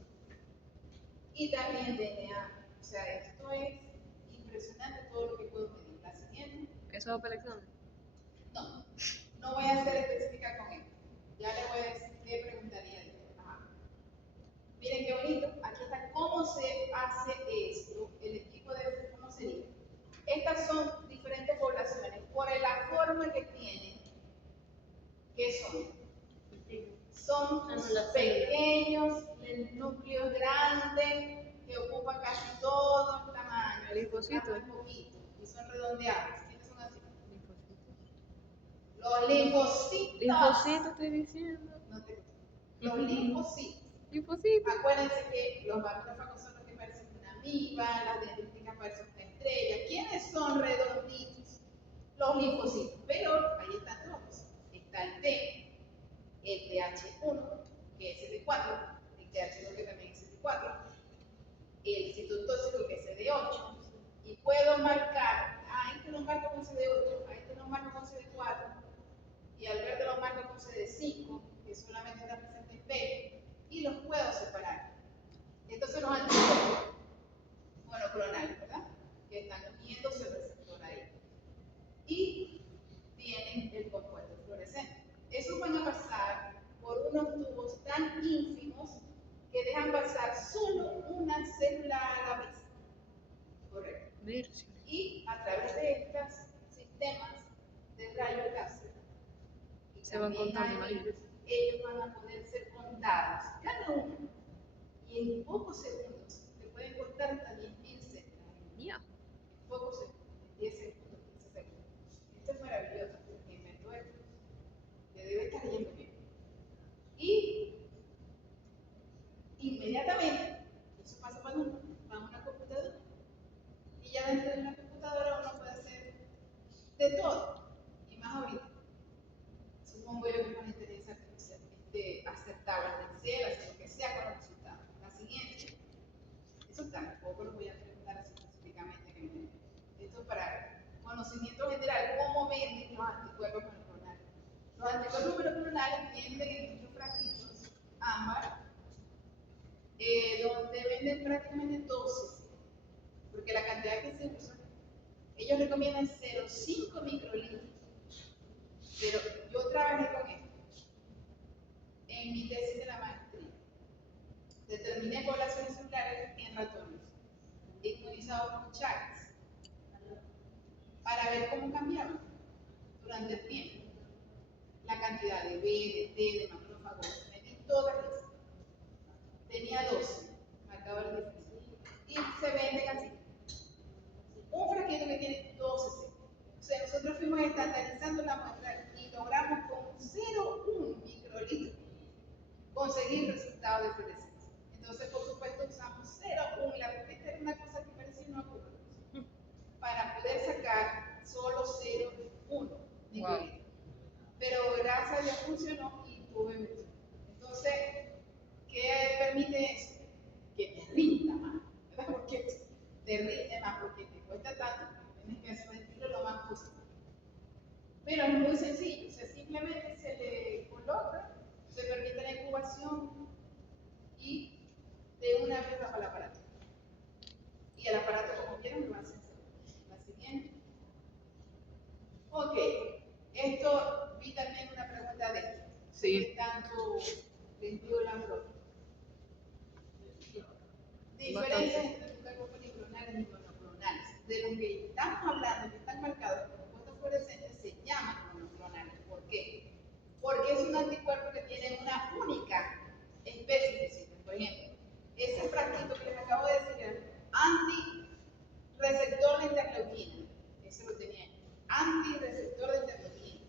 Y también DNA. O sea, esto es impresionante todo lo que puedo medir. La siguiente. ¿Eso es para el examen? No, no voy a ser específica con esto. Ya le voy a decir qué preguntaría. Miren qué bonito. Aquí está cómo se hace esto. El equipo de cómo sería. Estas son diferentes poblaciones. Por la forma que tienen, ¿qué son? Son pequeños, núcleos grandes, que ocupan casi todo el tamaño. Linfocitos. Y son redondeados. ¿Quiénes son así? Los linfocitos. Linfocitos estoy diciendo. No te... Los linfocitos. Linfocitos. Acuérdense que los macrófagos son los que parecen una amiba, las dendríticas parecen una estrella. ¿Quiénes son redonditos? Los linfocitos. Pero ahí están todos. Está el T, el TH1, que es CD4, el TH2 que también es CD4, el citotóxico que es CD8, y puedo marcar, este lo marco con CD8, este lo marco con CD4, y al verde lo marco con CD5, que solamente está presente en P, y los puedo separar. Estos son los anticuerpos monoclonales, ¿verdad? Que están uniéndose al receptor ahí. Y tienen el compuesto fluorescente. Esos van a pasar por unos tubos tan ínfimos que dejan pasar solo una célula a la vez. Correcto. Y a través de estos sistemas de rayos láser, y se van contando, ellos van a poder ser contados, cada uno. Y en pocos segundos te pueden contar hasta 10.000 células. Yeah. En pocos segundos, 10 segundos, 15 segundos. Esto es maravilloso, porque inventó esto. Le debe estar yendo bien. Y inmediatamente, eso pasa para uno, va a una computadora. Y ya dentro de una computadora uno puede hacer de todo. Y más ahorita. Supongo yo que con la inteligencia artificial aceptar las lecciones, lo que sea con los resultados. La siguiente. Eso tampoco lo voy a preguntar así específicamente. Esto es para conocimiento general, cómo venden los anticuerpos monoclonales. Los anticuerpos monoclonales vienen en muchos frasquitos ámbar, donde venden prácticamente 12, porque la cantidad que se usa, ellos recomiendan 0,5 microlitros. Pero yo trabajé con esto en mi tesis de la maestría. Determiné poblaciones celulares en ratones inmunizados con Chagas para ver cómo cambiaban durante el tiempo. La cantidad de B, de T, de macrófagos, medí todas esas. Tenía 12, marcaba el difícil. Y se venden así. Un frasquito que tiene 12 células. O sea, nosotros fuimos estandarizando la muestra y logramos con 0,1 microlitro conseguir resultados de fluorescencia. Entonces, por supuesto, usamos 0,1 y la respuesta era una cosa que parecía una curva. Para poder sacar solo 0,1 microlitro. Wow. Pero gracias a Dios funcionó y tuve mucho. Entonces, ¿qué permite eso? Que te rinda más, ¿verdad? Porque te rinde más, porque te cuesta tanto que tienes que sentirlo lo más posible. Pero es muy sencillo, o sea, simplemente se le coloca, se permite la incubación y de una vez bajo el aparato. Y el aparato, como quieran, lo hacen. La siguiente. sé qué tanto les dio la broma. Diferencias entre anticuerpos policlonales y monoclonales. De los que estamos hablando, que están marcados por compuestos fluorescentes, se llaman monoclonales. ¿Por qué? Porque es un anticuerpo que tiene una única especificidad. Por ejemplo, ese frasquito que les acabo de decir era antirreceptor de interleuquina. Ese lo tenía. Antirreceptor de interleuquina.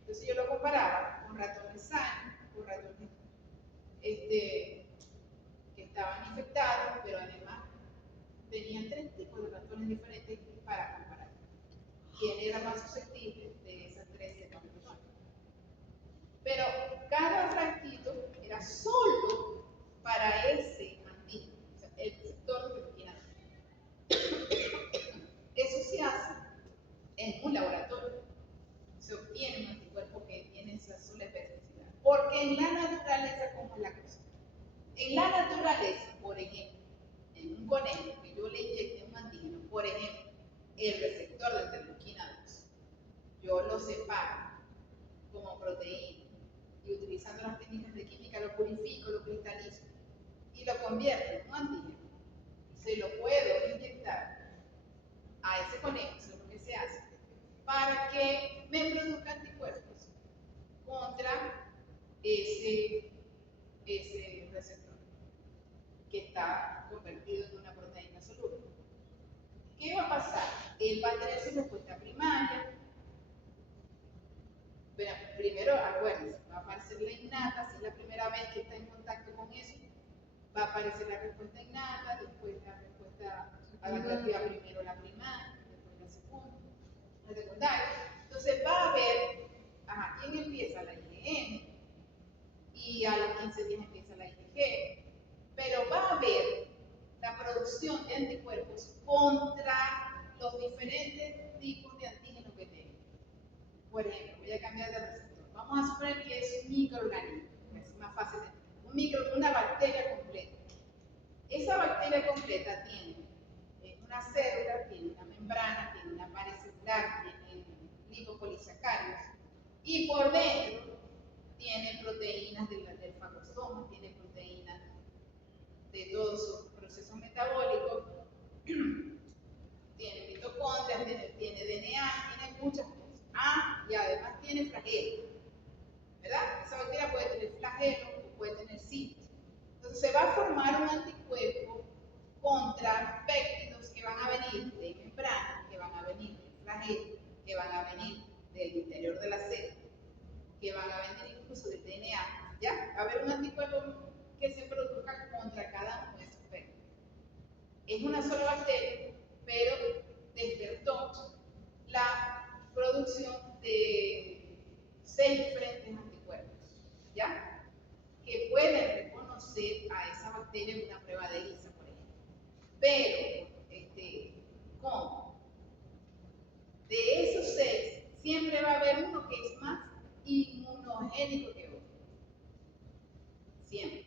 Entonces yo lo comparaba con ratones sanos, con ratones que estaban infectados, pero además tenían 3 tipos de ratones diferentes para comparar. ¿Quién era más susceptible de esas 3 cepas de ratones? Pero cada frasquito era solo para ese antígeno, o sea, el receptor de interleuquina. Eso se hace en un laboratorio. Se obtiene un anticuerpo que tiene esa sola especificidad. Porque en la naturaleza, ¿cómo es la cosa? En la naturaleza, por ejemplo, en un conejo que yo le inyecte un antígeno, por ejemplo, el receptor de interleuquina 2, yo lo separo como proteína y utilizando las técnicas de química lo purifico, lo cristalizo y lo convierto en un antígeno. Se lo puedo inyectar a ese conejo, eso es lo que se hace, para que me produzca anticuerpos contra ese receptor que está convertido en una proteína soluble. ¿Qué va a pasar? Él va a tener su respuesta primaria. Bueno, primero, acuérdense, va a aparecer la innata, si es la primera vez que está en contacto con eso, va a aparecer la respuesta innata, después la respuesta adaptativa, primero la primaria, después la secundaria. Entonces va a haber, ¿quién empieza? La IgM, y a los 15 días empieza la IgG, pero va a haber la producción de anticuerpos contra los diferentes tipos de antígenos que tengo. Por ejemplo, voy a cambiar de receptor. Vamos a suponer que es un microorganismo, es más fácil de entender. Una bacteria completa. Esa bacteria completa tiene una célula, tiene una membrana, tiene una pared celular, tiene lipopolisacáridos, y por dentro tiene proteínas del fagosoma, tiene proteínas de todos sus procesos metabólicos, tiene mitocondrias, tiene DNA, tiene muchas cosas. Y además tiene flagelo, ¿verdad? Esa bacteria puede tener flagelo o puede tener sitios. Entonces se va a formar un anticuerpo contra péptidos que van a venir de membrana, que van a venir del flagelo, que van a venir del interior de la célula, que van a venir incluso del DNA. ¿Ya? Va a haber un anticuerpo que se produzca contra cada uno de esos péptidos. Es una sola bacteria, pero despertó la producción de 6 diferentes anticuerpos, ¿ya? Que pueden reconocer a esa bacteria en una prueba de ELISA, por ejemplo. Pero, ¿cómo? De esos 6, siempre va a haber uno que es más inmunogénico que otro. Siempre.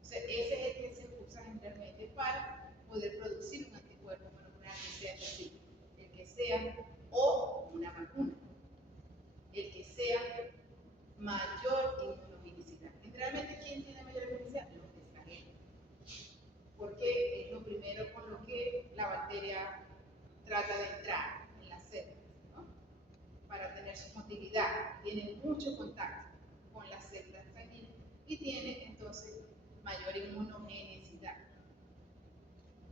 O sea, ese es el que se usa generalmente para poder producir un anticuerpo monocular que sea específico. El que sea, o una vacuna, el que sea mayor inmunogenicidad. Generalmente, ¿quién tiene mayor inmunogenicidad? Los de flagelo. Porque es lo primero con lo que la bacteria trata de entrar en las células, ¿no? Para tener su motilidad. Tiene mucho contacto con las células sanguíneas y tiene entonces mayor inmunogenicidad.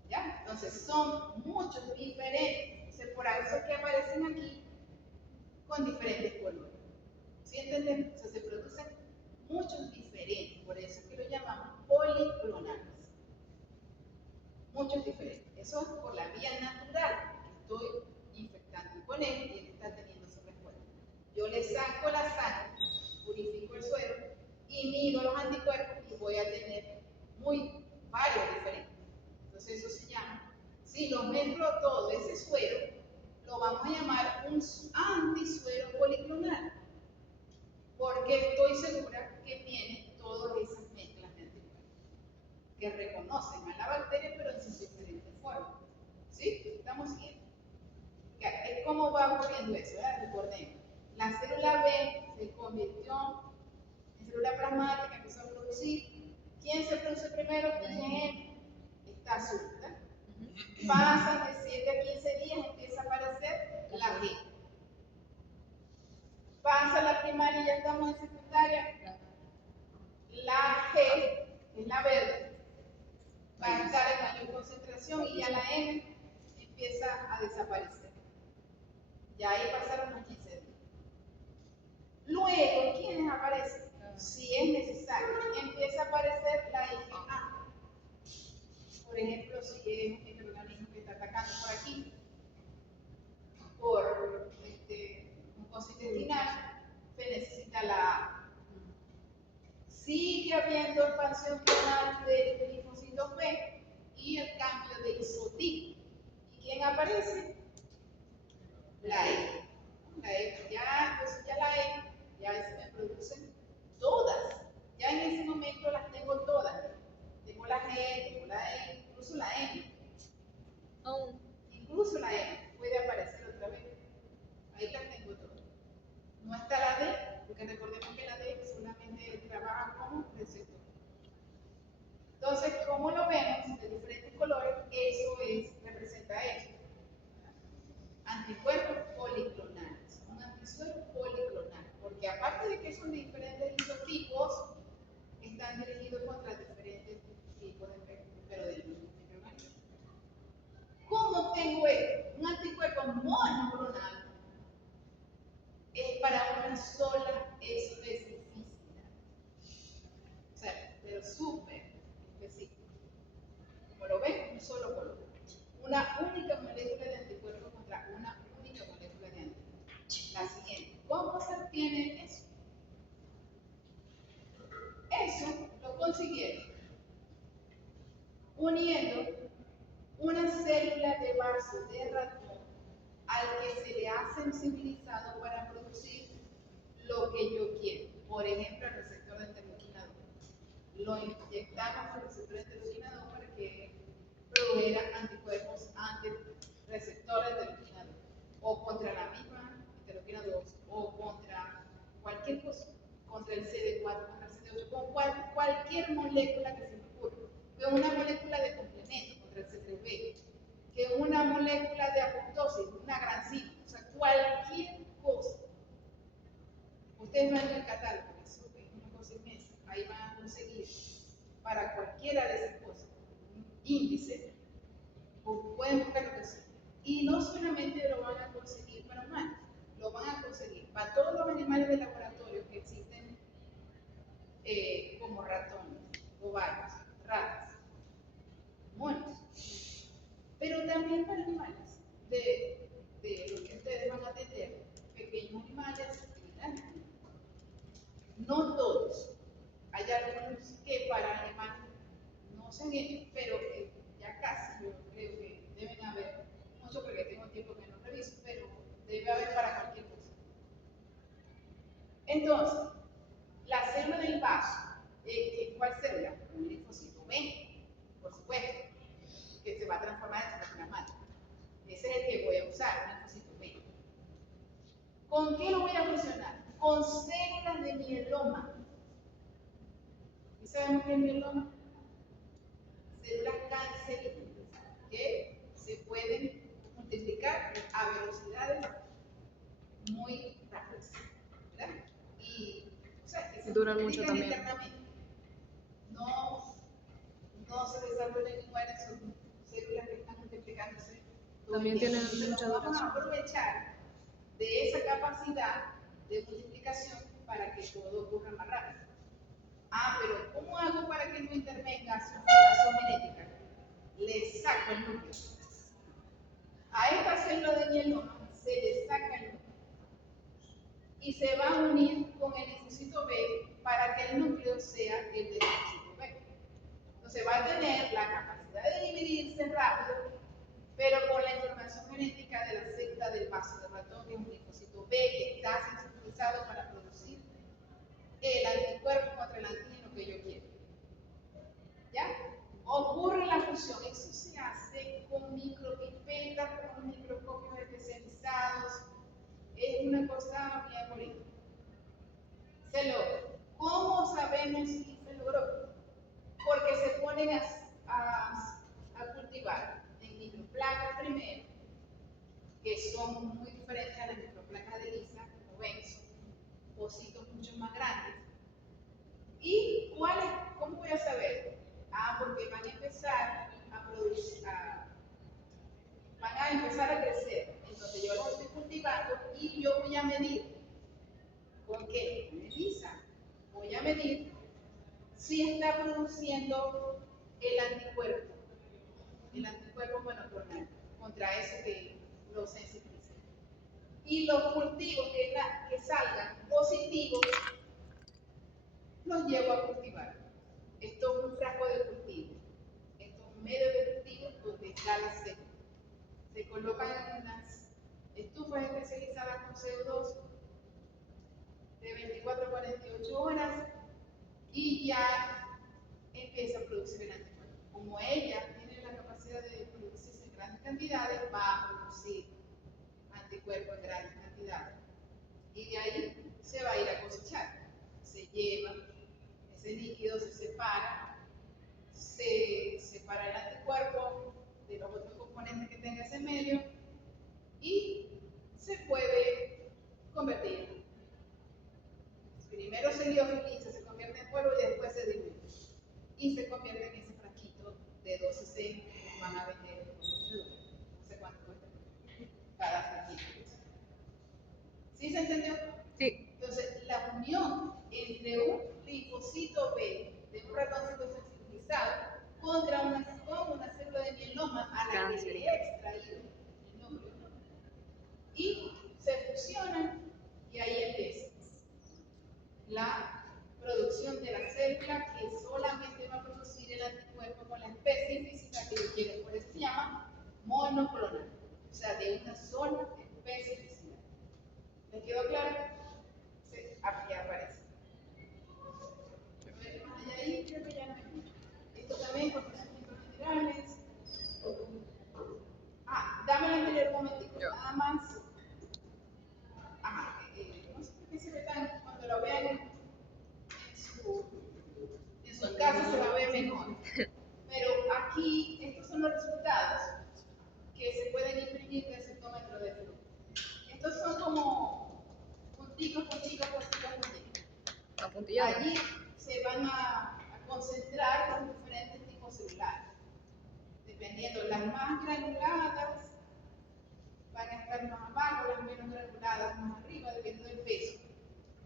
¿Ya? Entonces son muchos diferentes. Entonces, por eso es que aparecen aquí con diferentes colores. ¿Sí entendemos? O sea, se producen muchos diferentes, por eso es que lo llamamos policlonales. Muchos diferentes. Eso es por la vía natural, que estoy infectando con él y él está teniendo su respuesta. Yo le saco la sangre, purifico el suero y mido los anticuerpos y voy a tener varios diferentes. Entonces eso se llama, si lo mezclo todo ese suero, lo vamos a llamar un antisuero policlonal, porque estoy segura que tiene todas esas mezclas de anticuerpos que reconocen a la bacteria pero en sus diferentes formas. ¿Sí? Estamos siguiendo. Es como va ocurriendo eso, ¿verdad? Recordemos, la célula B se convirtió célula plasmática empezó a producir. ¿Quién se produce primero? IgM. Está azul, ¿verdad? Pasan de 7 a 15 días, empieza a aparecer la G. Pasa la primaria y ya estamos en secundaria. La G, que es la verde, va a estar en mayor concentración y ya la M empieza a desaparecer. Ya ahí pasaron los 15 días. Luego, ¿quiénes aparecen? Si es necesario, empieza a aparecer la IgA. Por ejemplo, si es un microorganismo que está atacando por aquí, por mucosa intestinal, se necesita la A. Sigue habiendo expansión clonal de linfocitos B y el cambio de isotipo. ¿Y quién aparece? La E. La E, ya, entonces ya la E, ya se me producen todas. Ya en ese momento las tengo todas. Tengo la G, tengo la E, incluso la M. Aún. Incluso la M puede aparecer otra vez. Ahí las tengo todas. No está la D, porque recordemos que la D solamente trabaja como receptor. Entonces, como lo vemos de diferentes colores, eso representa esto. Anticuerpos policlonales. Un anticuerpo policlonal. Porque aparte de que son de diferentes isotipos, están dirigidos contra diferentes tipos de efectos, pero del mismo microorganismo. ¿Cómo obtengo esto? Un anticuerpo monoclonal es para una sola especificidad. O sea, pero súper específico. Como lo ven, un solo color. Una única molécula de anticuerpo contra una única molécula de anticuerpo. La siguiente. ¿Cómo se obtiene eso? Eso lo consiguieron uniendo una célula de vaso de ratón al que se le ha sensibilizado para producir lo que yo quiero. Por ejemplo, el receptor de interleuquina 2. Lo inyectamos con el receptor de interleuquina 2 para que produjera anticuerpos ante receptor de interleuquina 2 o contra la misma interleuquina 2 o contra cualquier cosa, contra el CD4, contra el CD8, con cualquier molécula que se me ocurra, que una molécula de complemento contra el C3B, que una molécula de apoptosis, una grancina, o sea, cualquier cosa. Ustedes van en el catálogo, eso es una cosa inmensa, ahí van a conseguir para cualquiera de esas cosas un índice, o pueden buscar lo que sea. Y no solamente lo van a conseguir para humanos, lo van a conseguir para todos los animales de laboratorio que existen, como ratones, cobayos, ratas, monos, pero también para animales de lo que ustedes van a atender, pequeños animales y grandes animales. No todos. Hay algunos que para animales no se han hecho, pero ya casi yo creo que deben haber, mucho porque tengo tiempo que no reviso, pero debe haber para cualquier cosa. Entonces, la célula del vaso, ¿cuál célula? Un linfocito B, por supuesto, que se va a transformar en citoplasmático. Ese es el que voy a usar, un linfocito B. ¿Con qué lo voy a fusionar? Con células de mieloma. ¿Y sabemos qué es mieloma? Células cancerígenas que se pueden multiplicar a velocidades muy rápidas, ¿verdad? Y, o sea, que se duran mucho multiplican también. eternamente. No se desarrollan y mueren, son células que están multiplicándose. También tienen Entonces, mucha vamos a duración. aprovechar de esa capacidad de multiplicación para que todo ocurra más rápido. Ah, pero ¿cómo hago para que no intervenga su información genética? Le saco el núcleo. A esta célula de mieloma se le saca el núcleo y se va a unir con el linfocito B para que el núcleo sea el del linfocito B. Entonces va a tener la capacidad de dividirse rápido, pero con la información genética de la célula del vaso de ratón, que es un linfocito B que está sensibilizado para producir el anticuerpo contra el antígeno que yo quiero. ¿Ya? Ocurre la fusión. Eso se hace con micropipetas, con microscopios especializados. Es una cosa bien bonita. Se logra. ¿Cómo sabemos? ponen a cultivar en microplacas primero, que son muy diferentes a las microplacas de lisa, como ven, son pocitos mucho más grandes. ¿Y cómo voy a saber? Porque van a empezar a producir, van a empezar a crecer. Entonces yo los estoy cultivando y yo voy a medir. ¿Con qué? Con lisa. Voy a medir si está produciendo el anticuerpo monoclonal contra eso que lo sensibiliza. Y los cultivos que salgan positivos, los llevo a cultivar. Esto es un frasco de cultivo. Esto es un medio de cultivo donde está la célula. Se colocan en unas estufas especializadas con CO2 de 24 a 48 horas y ya empieza a producir el anticuerpo. Como ella tiene la capacidad de producirse en grandes cantidades, va a producir anticuerpos en grandes cantidades. Y de ahí se va a ir a cosechar. Se lleva ese líquido, se separa el anticuerpo de los otros componentes que tenga ese medio y se puede convertir. Primero se liofiliza, se convierte en polvo y después se diluye. Y se convierte en ese frasquito de 12 cc que van a vender por $8. No sé cuánto cuesta cada frasquito. ¿Sí se entendió? Sí. Entonces, la unión entre un linfocito B de un ratoncito sensibilizado contra una célula de mieloma a la que le he extraído el núcleo y se fusionan y ahí empieza la producción de la célula que solamente va a producir el anticuerpo con la especificidad que yo quiero, por eso se llama monoclonal, o sea, de una sola especificidad. ¿Les quedó claro? Sí, aquí aparece. Y ahí creo que ya no hay mucho. Esto también con procedimientos generales. Dame el anterior momentito, nada más. No sé por qué se ve tan, cuando lo vean en su casa se va a ver mejor. Pero aquí, estos son los resultados que se pueden imprimir del citómetro de flujo. Estos son como punticos. Apuntillados. Allí se van a concentrar los diferentes tipos celulares. Dependiendo, las más granuladas van a estar más abajo, las menos granuladas más arriba, dependiendo del peso.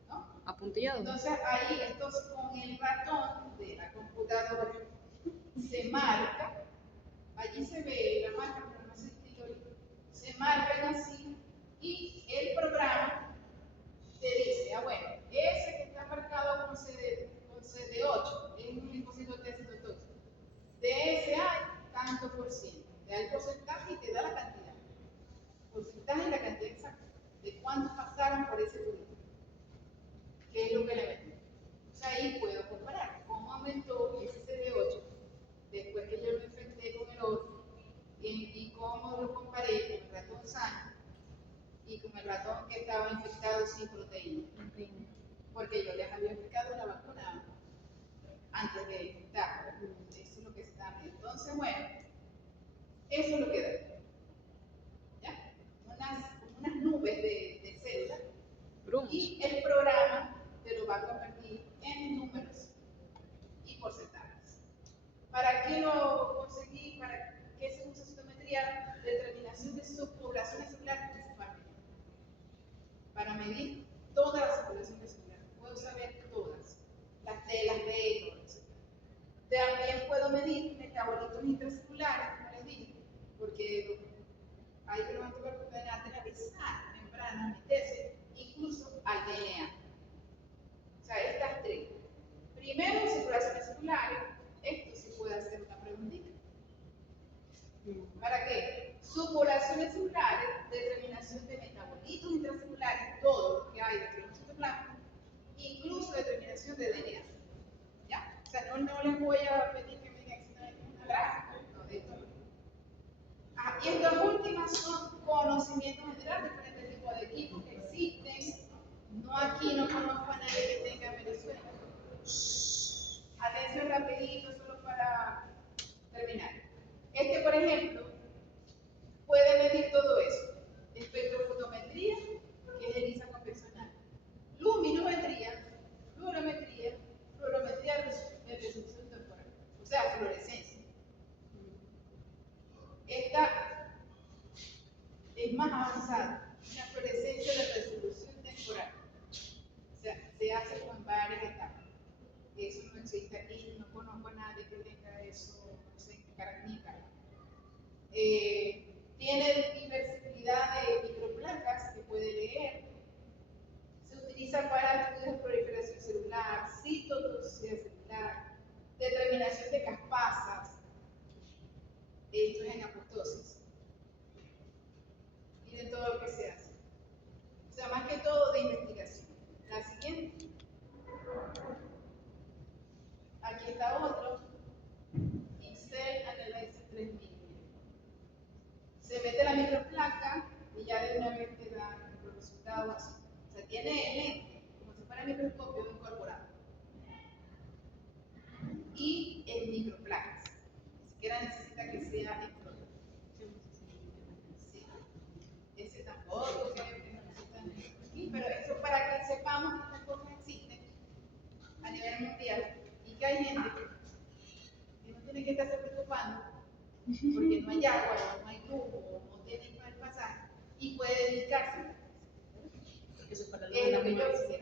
¿No? Apuntillados. Entonces ahí estos con el ratón de la computadora se marca, allí se ve la marca, pero no se distingue ahorita, se marcan así y el programa te dice, bueno, ese que está marcado con CD8 es un linfocito T citotóxico. De ese hay tanto por ciento, te da el porcentaje y te da la cantidad. Porcentaje y la cantidad exacta de cuántos pasaron por ese tubito. ¿Qué es lo que le metí? Entonces ahí puedo comparar cómo aumentó ese CD8 después que yo lo infecté con el otro y cómo lo comparé con el ratón sano y con el ratón que estaba infectado sin proteína. Porque yo les había aplicado la vacuna antes de infectar. Eso es lo que se está viendo. Entonces, bueno, eso es lo que da. ¿Ya? Unas nubes de células. Y el programa te lo va a convertir en números y porcentajes. ¿Para qué lo conseguí? ¿Para qué se usa citometría? Determinación de subpoblaciones celulares principalmente. Para medir todas las poblaciones celulares. Puedo saber todas. Las T, las B, todo eso. También puedo medir metabolitos intracelulares, como les dije, porque hay que los anticuerpos pueden atravesar membranas, meterse incluso al DNA. O sea, estas tres. Primero, circulaciones celulares. Esto sí puede hacer una preguntita. ¿Para qué? Subpoblaciones celulares, determinación de metabolitos intracelulares, todo lo que hay dentro del citoplasma, incluso determinación de DNA. ¿Ya? O sea, no les voy a pedir que me digan exactamente una gráfica, no, de esto no. Y estas últimas son conocimientos generales, diferentes tipos de equipos que existen. No aquí, no conozco a nadie que tenga Venezuela. Atención rapidito, solo para avanzada, una fluorescencia de resolución temporal. O sea, se hace como en varias etapas. Eso no existe aquí, no conozco a nadie que tenga eso, no sé, en Caranica. Tiene diversidad de microplacas que puede leer. Se utiliza para estudios de proliferación celular, citotoxicidad celular, determinación de caspasas. Esto es en apoptosis. Miren todo lo que se hace. O sea, más que todo de investigación. La siguiente. Aquí está otro. Excel Analyzer 3000. Se mete la microplaca y ya de una vez te da los resultados así. O sea, tiene el lente, como si fuera microscopio incorporado. Y en microplacas. Ni siquiera necesita que sea en flor. Sí. Ese tampoco, creo que no necesitan aquí, pero eso para que sepamos que estas cosas existen a nivel mundial y que hay gente que no tiene que estarse preocupando porque no hay agua, no hay luz, o no tiene para el pasaje y puede dedicarse. Eso es para Es lo que yo quisiera.